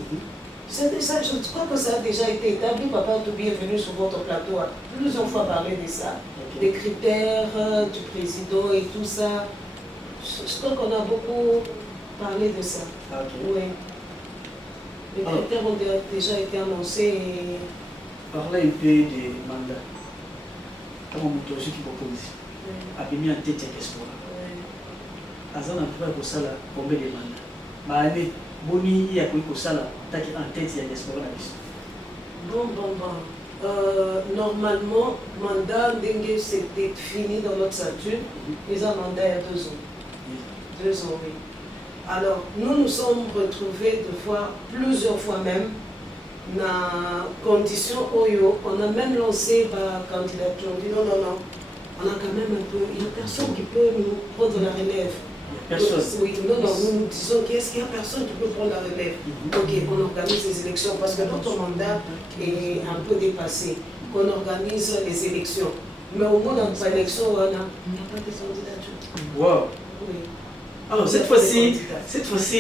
Ça, je crois que ça a déjà été établi. Papa Toubi est venu sur votre plateau, a plusieurs fois parlé de ça. Des critères du président et tout ça. Je crois qu'on a beaucoup parlé de ça. Oui. Les critères ont déjà été annoncés. Parlez un peu des mandats. Comment vous avez dit qu'il y a en tête de diaspora. Azan a trouvé pour ça combien de mandats. Boni, il y a quoi pour ça en tête de diaspora. Bon. Normalement, mandat dengue c'était fini dans notre statut. Ils ont mandat il y a 2 ans. 2 ans, oui. Alors, nous nous sommes retrouvés de fois, plusieurs fois même, dans condition OYO. On a même lancé ma candidature. On dit non, on a quand même un peu, il n'y a personne qui peut nous prendre la relève. Personne. Oui, nous nous disons qu'est-ce qu'il y a personne qui peut prendre la relève. Ok, on organise les élections parce que notre mandat est un peu dépassé. On organise les élections. Mais au moment de l'élection, on n'a pas de candidature. Wow. Oui. Alors cette fois-ci,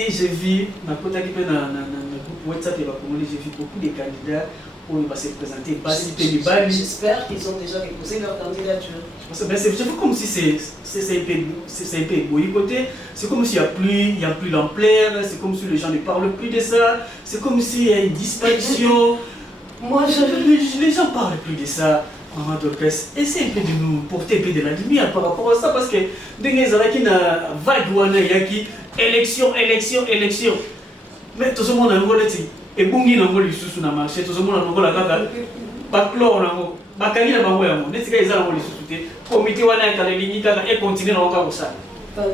j'ai vu, ma dans le groupe WhatsApp et j'ai vu beaucoup de candidats où ils vont se présenter. J'espère qu'ils ont déjà déposé leur candidature. C'est comme si c'est un peu boycotté, c'est comme s'il n'y a plus l'ampleur, c'est comme si les gens ne parlent plus de ça, c'est comme s'il y a une disparition. Les gens ne parlent plus de ça. Maman Dorcas, essaye un peu de nous porter un peu de la lumière par rapport à ça parce que dans les vague élection. Mais tout le monde a un rôle et bungi na ngoli susu na marché, tout le monde a un rôle à kaka. Baklor na ngo, bakali na bango ya ngo. Netsika eza na ngoli susu te. Comité wana ya kaleli kaka et continuer na ngo ça.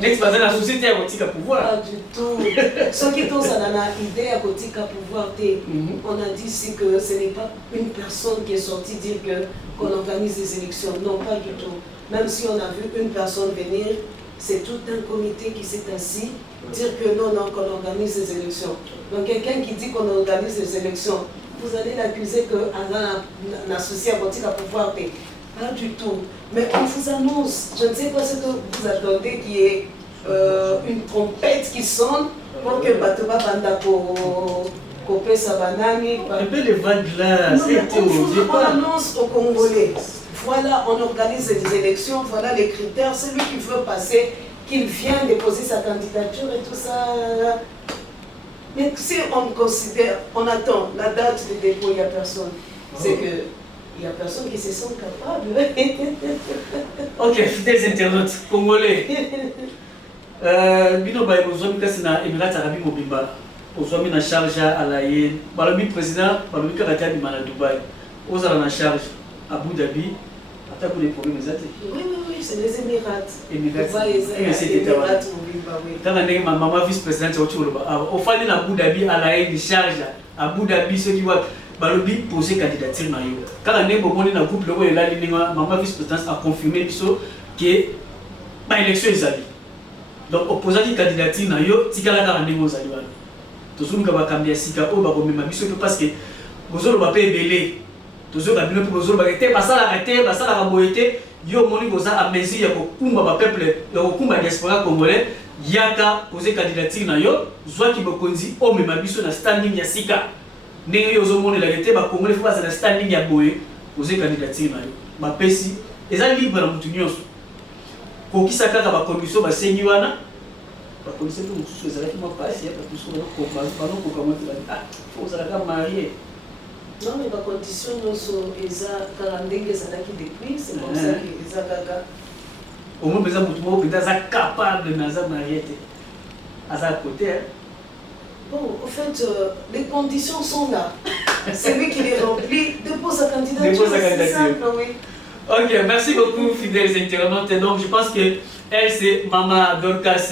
Next bazana la société a kotika pouvoir. Pas du tout. Ceux qui ont l'idée à kotika pouvoir, on a dit ici que ce n'est pas une personne qui est sortie dire qu'on organise des élections. Non, pas du tout. Même si on a vu une personne venir, c'est tout un comité qui s'est assis, dire que non, qu'on organise des élections. Donc quelqu'un qui dit qu'on organise des élections, vous allez l'accuser qu'un associé à kotika pouvoir. Pas du tout. Mais on vous annonce, je ne sais pas ce que vous attendez, qui est une trompette qui sonne pour que Batoba Banda Kopé Sabanani. Un peu les vagues là, on annonce aux Congolais. Voilà, on organise des élections, voilà les critères. Celui qui veut passer, qu'il vienne déposer sa candidature et tout ça. Mais si on considère, on attend la date de dépôt, il n'y a personne. C'est que. Il n'y a personne qui se sent capable. Ok, fidèles internautes congolais. Bino Baye, aujourd'hui, c'est na Émirats Arabes Mobimba. Aujourd'hui, na charge à la Yéne. Le président, le Karaté à Dubaï. Aux à la charge à Abu Dhabi. Attends pour les problèmes exacts. Oui, c'est les Émirats. Émirats Mobimba, oui. Quand on est ma maman vice-présidente, au final, à Abu Dhabi, à la Yéne, charge à Abu Dhabi, ceux qui voient. Balobi poser candidature na yo. Quand on est bon dans groupe le là maman vice-présidente a confirmé que ba élection ezali. Donc opposant qui candidature na yo tikala ka ndenge ozali wana. Tozulu ka bakambia sika o ba komema biso parce que bozolo ba pe belé. Tozolo ba bino pour bozolo ba te basala ka boyete yo moni boza a mesure ya kokumba ba peuple ya kokumba diaspora congolais yaka poser candidature na yo zwa ki bokonzi o mema biso na standing ya sika. Ndenge yo zomona la été ba congolais faut pas na standing ya boye poser candidature na yo ba pesi eza libre na mutu nyonso ko kisaka ka ba commission ba sengi wana ba commission pour mususu ezala ki mo passe ya ba mususu ko ba no ko kamata ba faut ça la marier. Non mais ba condition nyonso eza kala ndenge ezalaki depuis c'est comme ça que eza kaka au moins besoin mutu mo penda za capable na za marier te aza côté hein. Bon, en fait, les conditions sont là. Celui qui les remplit dépose sa candidature. C'est simple, oui. Ok, merci beaucoup, fidèles internautes. Donc, je pense que elle, c'est Maman Dorcas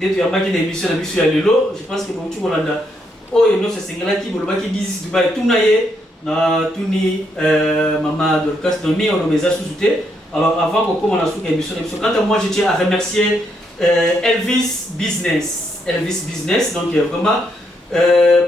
de Tuyamaki d'émission, la mission à Lelo. Je pense que bon, tu vois là, oh, et non, c'est Singala qui qui dit Dubaï, tout naïe, na tout ni Maman Dorcas, donc ni on les a sous-soutés. Alors, avant qu'on commence l'émission, quant à moi, je tiens à remercier Elvis Business. Donc vraiment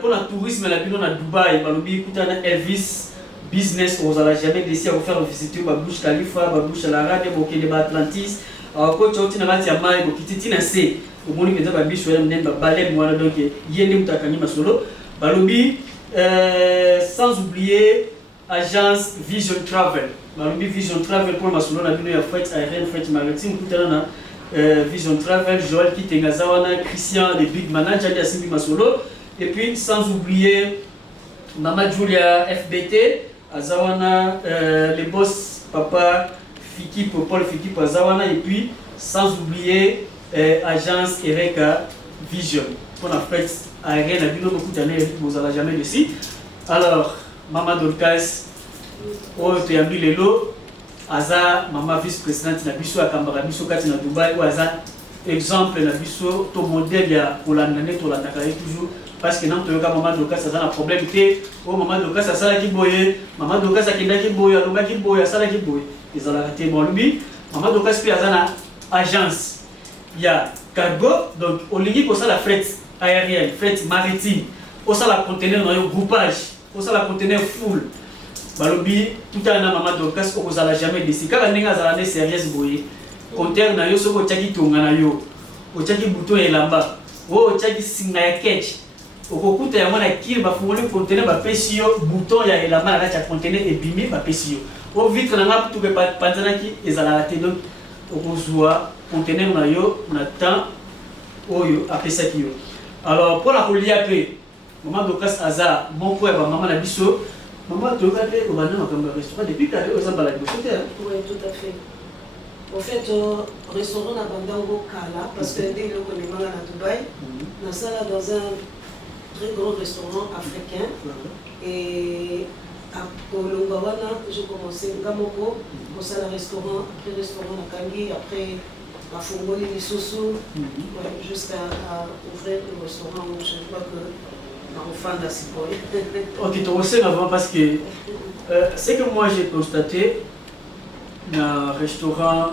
pour le tourisme la bino na Dubaï balobi kutana Elvis Business on va jamais laisser à faire visiter ba Burj Khalifa ba Burj Al Arab bokende ba Atlantis ko choti na bati ya mai bokititi na se omoni kenza ba biso ya mnemba balem wana donc yende mutakani masolo balobi sans oublier agence Vision Travel balobi Vision Travel pour masolo na bino ya fret aérienne fret maritime kutana na Vision Travel, Joël Kitengazawana, Christian, les big managers de Simbi Masolo, et puis sans oublier Mama Julia FBT, Azawana, les boss Papa Fikip, Paul Fikip Azawana, et puis sans oublier agence Ereka Vision. On a fait aérienne, à Bino beaucoup d'années, vous n'allez jamais ici. Alors, Maman Dorcas, oyo toyambi lelo aza mama vice-présidente na biso akambaka biso kati na Dubaï oyo aza exemple na biso to modèle ya kolanda nde tolandaka ye toujours parce que non toyoka mama Dorcas aza na problème te oyo mama Dorcas asalaki boye mama Dorcas akendaki boye alobaki boye asalaki boye ezalaka te bon lobi mama Dorcas mpe aza na agence ya cargo donc olingi kosala fret aérienne fret maritime osala conteneur na yo groupage osala conteneur full balobi tout à na mama Dorcas okozala jamais déci kaka ndenge azala nde sérieuse boye conteneur na yo soko otiaki tonga na yo otiaki bouton elamba oyo otiaki singa ya ketch okokuta yango na kili bafungoli conteneur bapesi yo bouton ya elamba na kati ya conteneur ebimi bapesi yo o vitre na nga tuke panzanaki ezalaka te donc okozwa conteneur na yo na temps oyo apesaki yo alors mpona kolia mpe mama Dorcas aza moko ya bamama na biso mama toyoka mpe obanda makambo ya restaurant depuis kade oyo eza mbala liboso te Oui, tout à fait. En fait, restaurant à Bandango Kala, parce que dès que les mangas à Dubaï, on a ça là dans un très grand restaurant africain. Et à Kolongawana, j'ai commencé Gamoko, pour ça le restaurant, après restaurant à Kangi, après à Fongoli, Lissoso, jusqu'à ouvrir le restaurant où je crois que l'enfant de la Sipoy. Ok, tu sais avant parce que c'est que moi j'ai constaté dans un restaurant,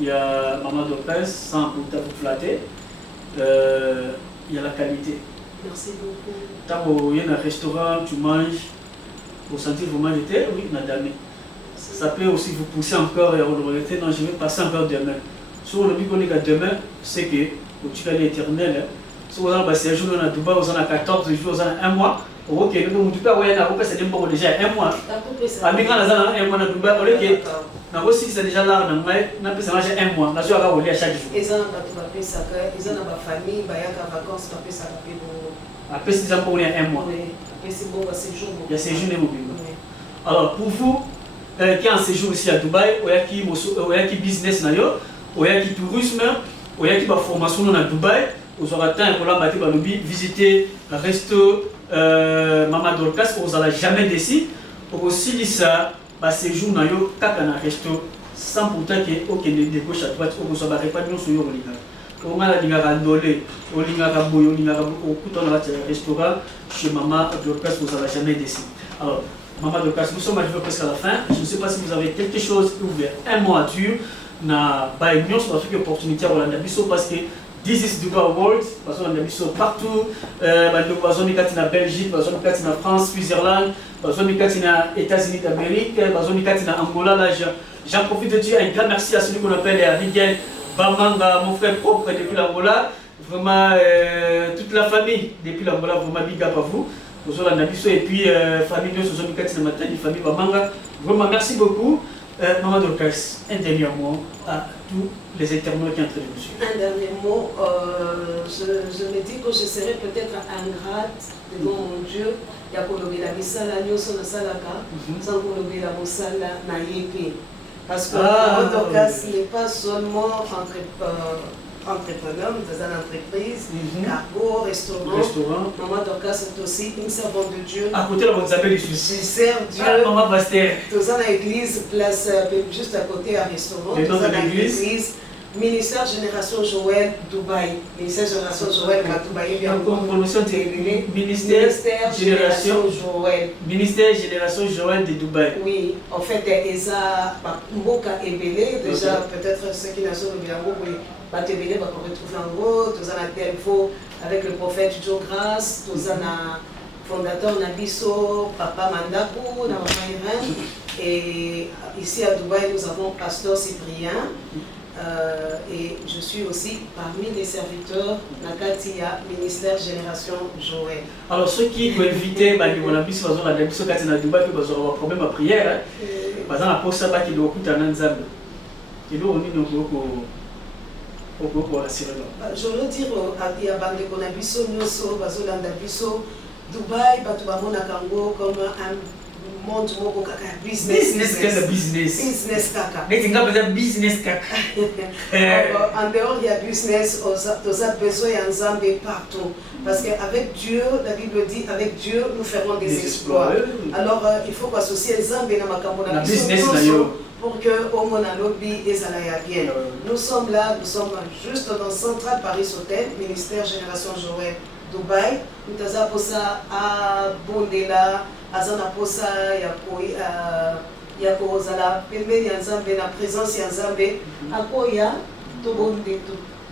il y a Maman Dorcas, sans pour vous flatter, il y a la qualité. Merci beaucoup. Quand il y a un restaurant, tu manges, pour sentir vous mangez, oui, madame. Ça peut aussi vous pousser encore et vous regretter, non, je vais passer encore demain. Sur le but qu'on est demain, c'est que tu vas l'éternel. Si vous avez passé un jour dans Dubaï, vous en avez 14 jours, vous en avez un mois. Ok, nous ne pouvons pas c'est déjà un mois. Avec un mois dans Dubaï, on est que aussi c'est déjà là, on a pu s'arranger un mois. Là, je vais à chaque jour. Ils ont ma famille, ils ont vacances, après 6 ans pour un mois. Il y a séjour mobile. Alors pour vous, qui est en séjour ici à Dubaï, il y a qui business, il y a qui tourisme, il y a qui formation à Dubaï. Vous aurez temps de visiter le resto Mama Dorcas, vous n'allez jamais décider. Pour aussi dire ça, séjour dans le resto sans pourtant que de gauche à droite, vous n'avez pas de nom sur le on a la randonnée, on a restaurant chez Mama Dorcas, vous n'allez jamais décider. Alors, Mama Dorcas, nous sommes arrivés presque à la fin. Je ne sais pas si vous avez quelque chose ouvert. Un mot à dire, na Baïmion, sur la opportunité à Rolanda Bisso parce que This is Dubai World, parce qu'on a mis partout, parce qu'on est en Belgique, parce qu'on est en France, Switzerland, parce qu'on est aux États-Unis d'Amérique, parce qu'on est en Angola. Là, j'en profite de dire un grand merci à celui qu'on appelle Rigel Bamanga, mon frère propre depuis l'Angola. Vraiment, toute la famille depuis l'Angola, vraiment big up à vous. Et puis, famille de famille Bamanga. Vraiment, merci beaucoup. Maman Dorcas, un dernier mot à tous les internautes qui ont entré dessus. Un dernier mot, je me dis que je serais peut-être ingrate devant mon Dieu. Il y a la misala, nyoso na salaka, sans la mosala na yepe. Parce que Maman Dorcas n'est pas seulement entrepreneur dans une entreprise, cargo, restaurant. Maman Dorcas est aussi une servante de Dieu. À côté de la Bonne du Sud. Je sers Dieu. Maman Pasteur. Dans une église, place juste à côté à restaurant. Le nom de l'église. Ministère Génération Joël Dubaï. Ministère Génération Joël à Dubaï. Ministère Génération Joël. Ministère Génération Joël de Dubaï. Oui, en fait, Eza Mboka Ebele, déjà peut-être ceux qui n'ont pas vu Batebele va retrouver en gros, tous en Delfo avec le prophète Joe Grace, tous en fondateur Nabiso, Papa Mandakou, et ici à Dubaï nous avons Pasteur Cyprien. Et je suis aussi parmi les serviteurs Nakatia, ministère Génération Joël. Alors ceux qui veulent éviter Balimonabis, parce qu'on a des Dubaï, parce qu'on a un problème à prière, par exemple, pour ça, il doit écouter un ensemble. Et nous, on est je veux dire à Bande Konabiso, Nyoso, Bazolanda Biso, Dubaï, Batubamona Kango comme un monde moko kaka business kaka. Business kaka. En dehors il y a business, on a besoin d'un Nzambe partout. Parce qu'avec Dieu, la Bible dit, avec Dieu, nous ferons des exploits. Alors il faut associer Nzambe na makambo na business pour que au mona lobby et salaya bien. Nous sommes là, nous sommes juste dans Central Paris Hotel, ministère Génération Joël Dubaï. Nous avons posé à Bondela, à Zana Posa, ya kozala pembeni ya Nzambe na présence ya Nzambe akoya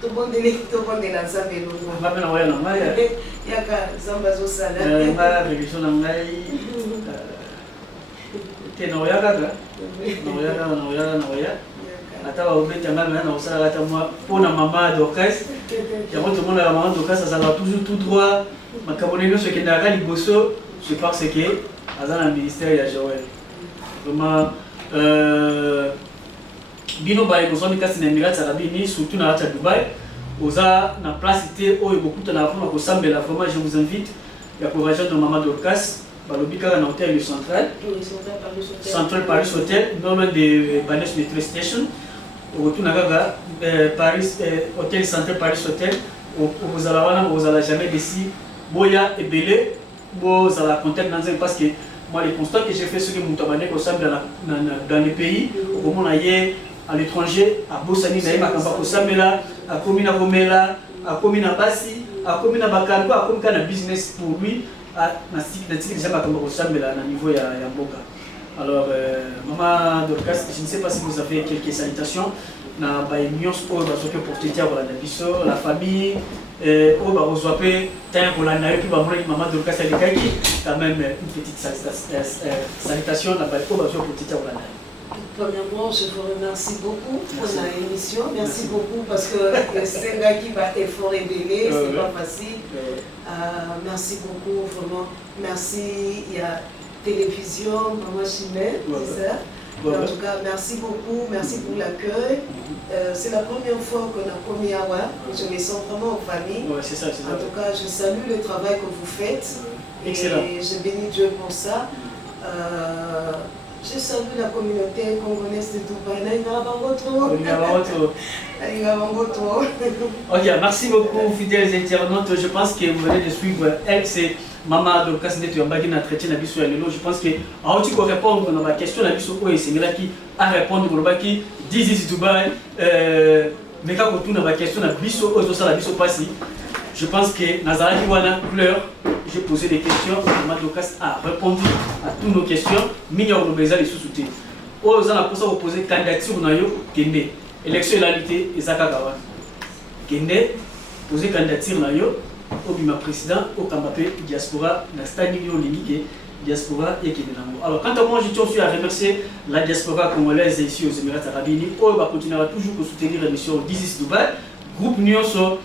tobondela Nzambe longo Mbape na waya na ngai yaka Nzambe azosala nga religion na ngai te na waya kaka na waya ata baobetanga mena na kosala ata mwa mpona mama Dorcas yango tomonaka mama Dorcas azalaka toujours tout droit makambo na nyonso ekendaka liboso c'est parce que aza na ministère ya Joël vraiment bino baye kozwami kasi na Emirates Arabes Unis surtout na kati ya Dubaï oza na place te oyo bokutana mpona kosambela. Vraiment je vous invite ya korejoindre mama Dorcas balobi kaka na hôtel du Central Paris Hotel non loin de Banesh Metro Station okotuna kaka Paris hôtel Central Paris Hotel okozala wana okozala jamais déçu boya ebele bozala contact na Nzambe parce que moi les constats que j'ai fait ce que mutabane ko sambela dans les pays au moment ailleurs à l'étranger à Bosani na makamba ko sambela à komina komela à komina basi à komina bakanko à komika na business pour lui à na site déjà makamba ko sambela na niveau ya mboka. Alors maman Dorcas, je ne sais pas si vous avez quelques salutations na ba union sport ba soke pour tétia pour la biso la famille au ba rezoapé tant pour la naïe puis ba maman Dorcas alikaki quand même une petite salutation na ba au ba soke pour tétia pour la naïe. Premièrement, je vous remercie beaucoup pour l'émission. Merci beaucoup parce que c'est un gars qui va effort et belé, c'est pas facile. Merci beaucoup, vraiment. Merci, il y a télévision, Maman Chimène, c'est ça. En tout cas, merci beaucoup, merci pour l'accueil. C'est la première fois qu'on a commis à Wa. Je me sens vraiment en famille. Ouais, c'est ça. En tout cas, je salue le travail que vous faites. Excellent. Et je bénis Dieu pour ça. Je salue la communauté congolaise de Dubaï. Ok, merci beaucoup, fidèles internautes. Je pense que vous venez de suivre elle, c'est Maman Dorcas Ndeto Yambagi na traité na biso ya lelo. Je pense que a tu ko répondre na ba question na biso oyo sengela ki a répondre ko baki this is Dubai mais ka ko tuna ba question na biso oyo sala biso pasi. Je pense que Nazaraki wana couleur, j'ai posé des questions, Maman Dorcas a répondu à toutes nos questions. Minyor no beza les sous-soutés. Oyo za na posa ko poser candidature na yo kende. Élection égalité ezaka kawa. Kende poser candidature na yo au bima président au Kambapé diaspora na stade Nigio Linike diaspora et Kedenango. Alors quant à moi je tiens aussi à remercier la diaspora congolaise ici aux Émirats Arabes Unis. On va continuer toujours à soutenir l'émission This is Dubai. Groupe Nyonso,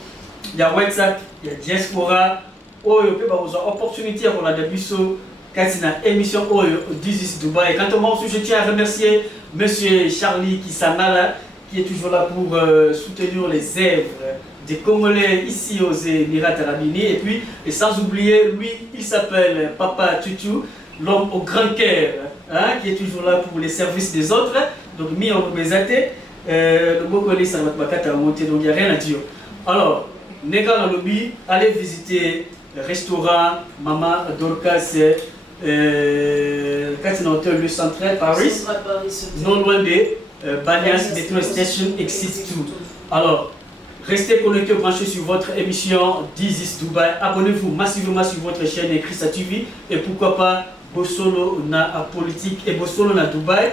il y a WhatsApp, il y a diaspora. Oh yo peut avoir opportunité pour la débiso katina émission oh This is Dubai. Quant à moi aussi je tiens à remercier monsieur Charlie Kisangala qui est toujours là pour soutenir les œuvres des Congolais ici aux Émirats Arabes Unis. Et puis, et sans oublier, lui, il s'appelle Papa Tutu, l'homme au grand cœur, hein, qui est toujours là pour les services des autres. Donc, mis en obésité, le Congolais, ça va te monter, donc il n'y a rien à dire. Alors, Nega dans le lobby, allez visiter le restaurant Maman Dorcas, le Central Paris, non loin de Banias Metro Station Exit 2. Alors, restez connectés, branchés sur votre émission This is Dubai. Abonnez-vous massivement sur votre chaîne Christa TV. Et pourquoi pas, Bosolo na politique et Bosolo na Dubaï.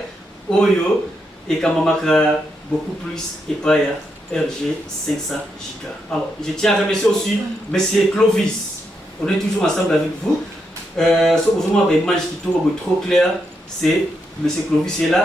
Oyo et Kamamaka beaucoup plus et pas RG 500 Giga. Alors, je tiens à remercier aussi Monsieur Clovis. On est toujours ensemble avec vous. Sauf vraiment une image qui trouve trop claire, c'est Monsieur Clovis est là.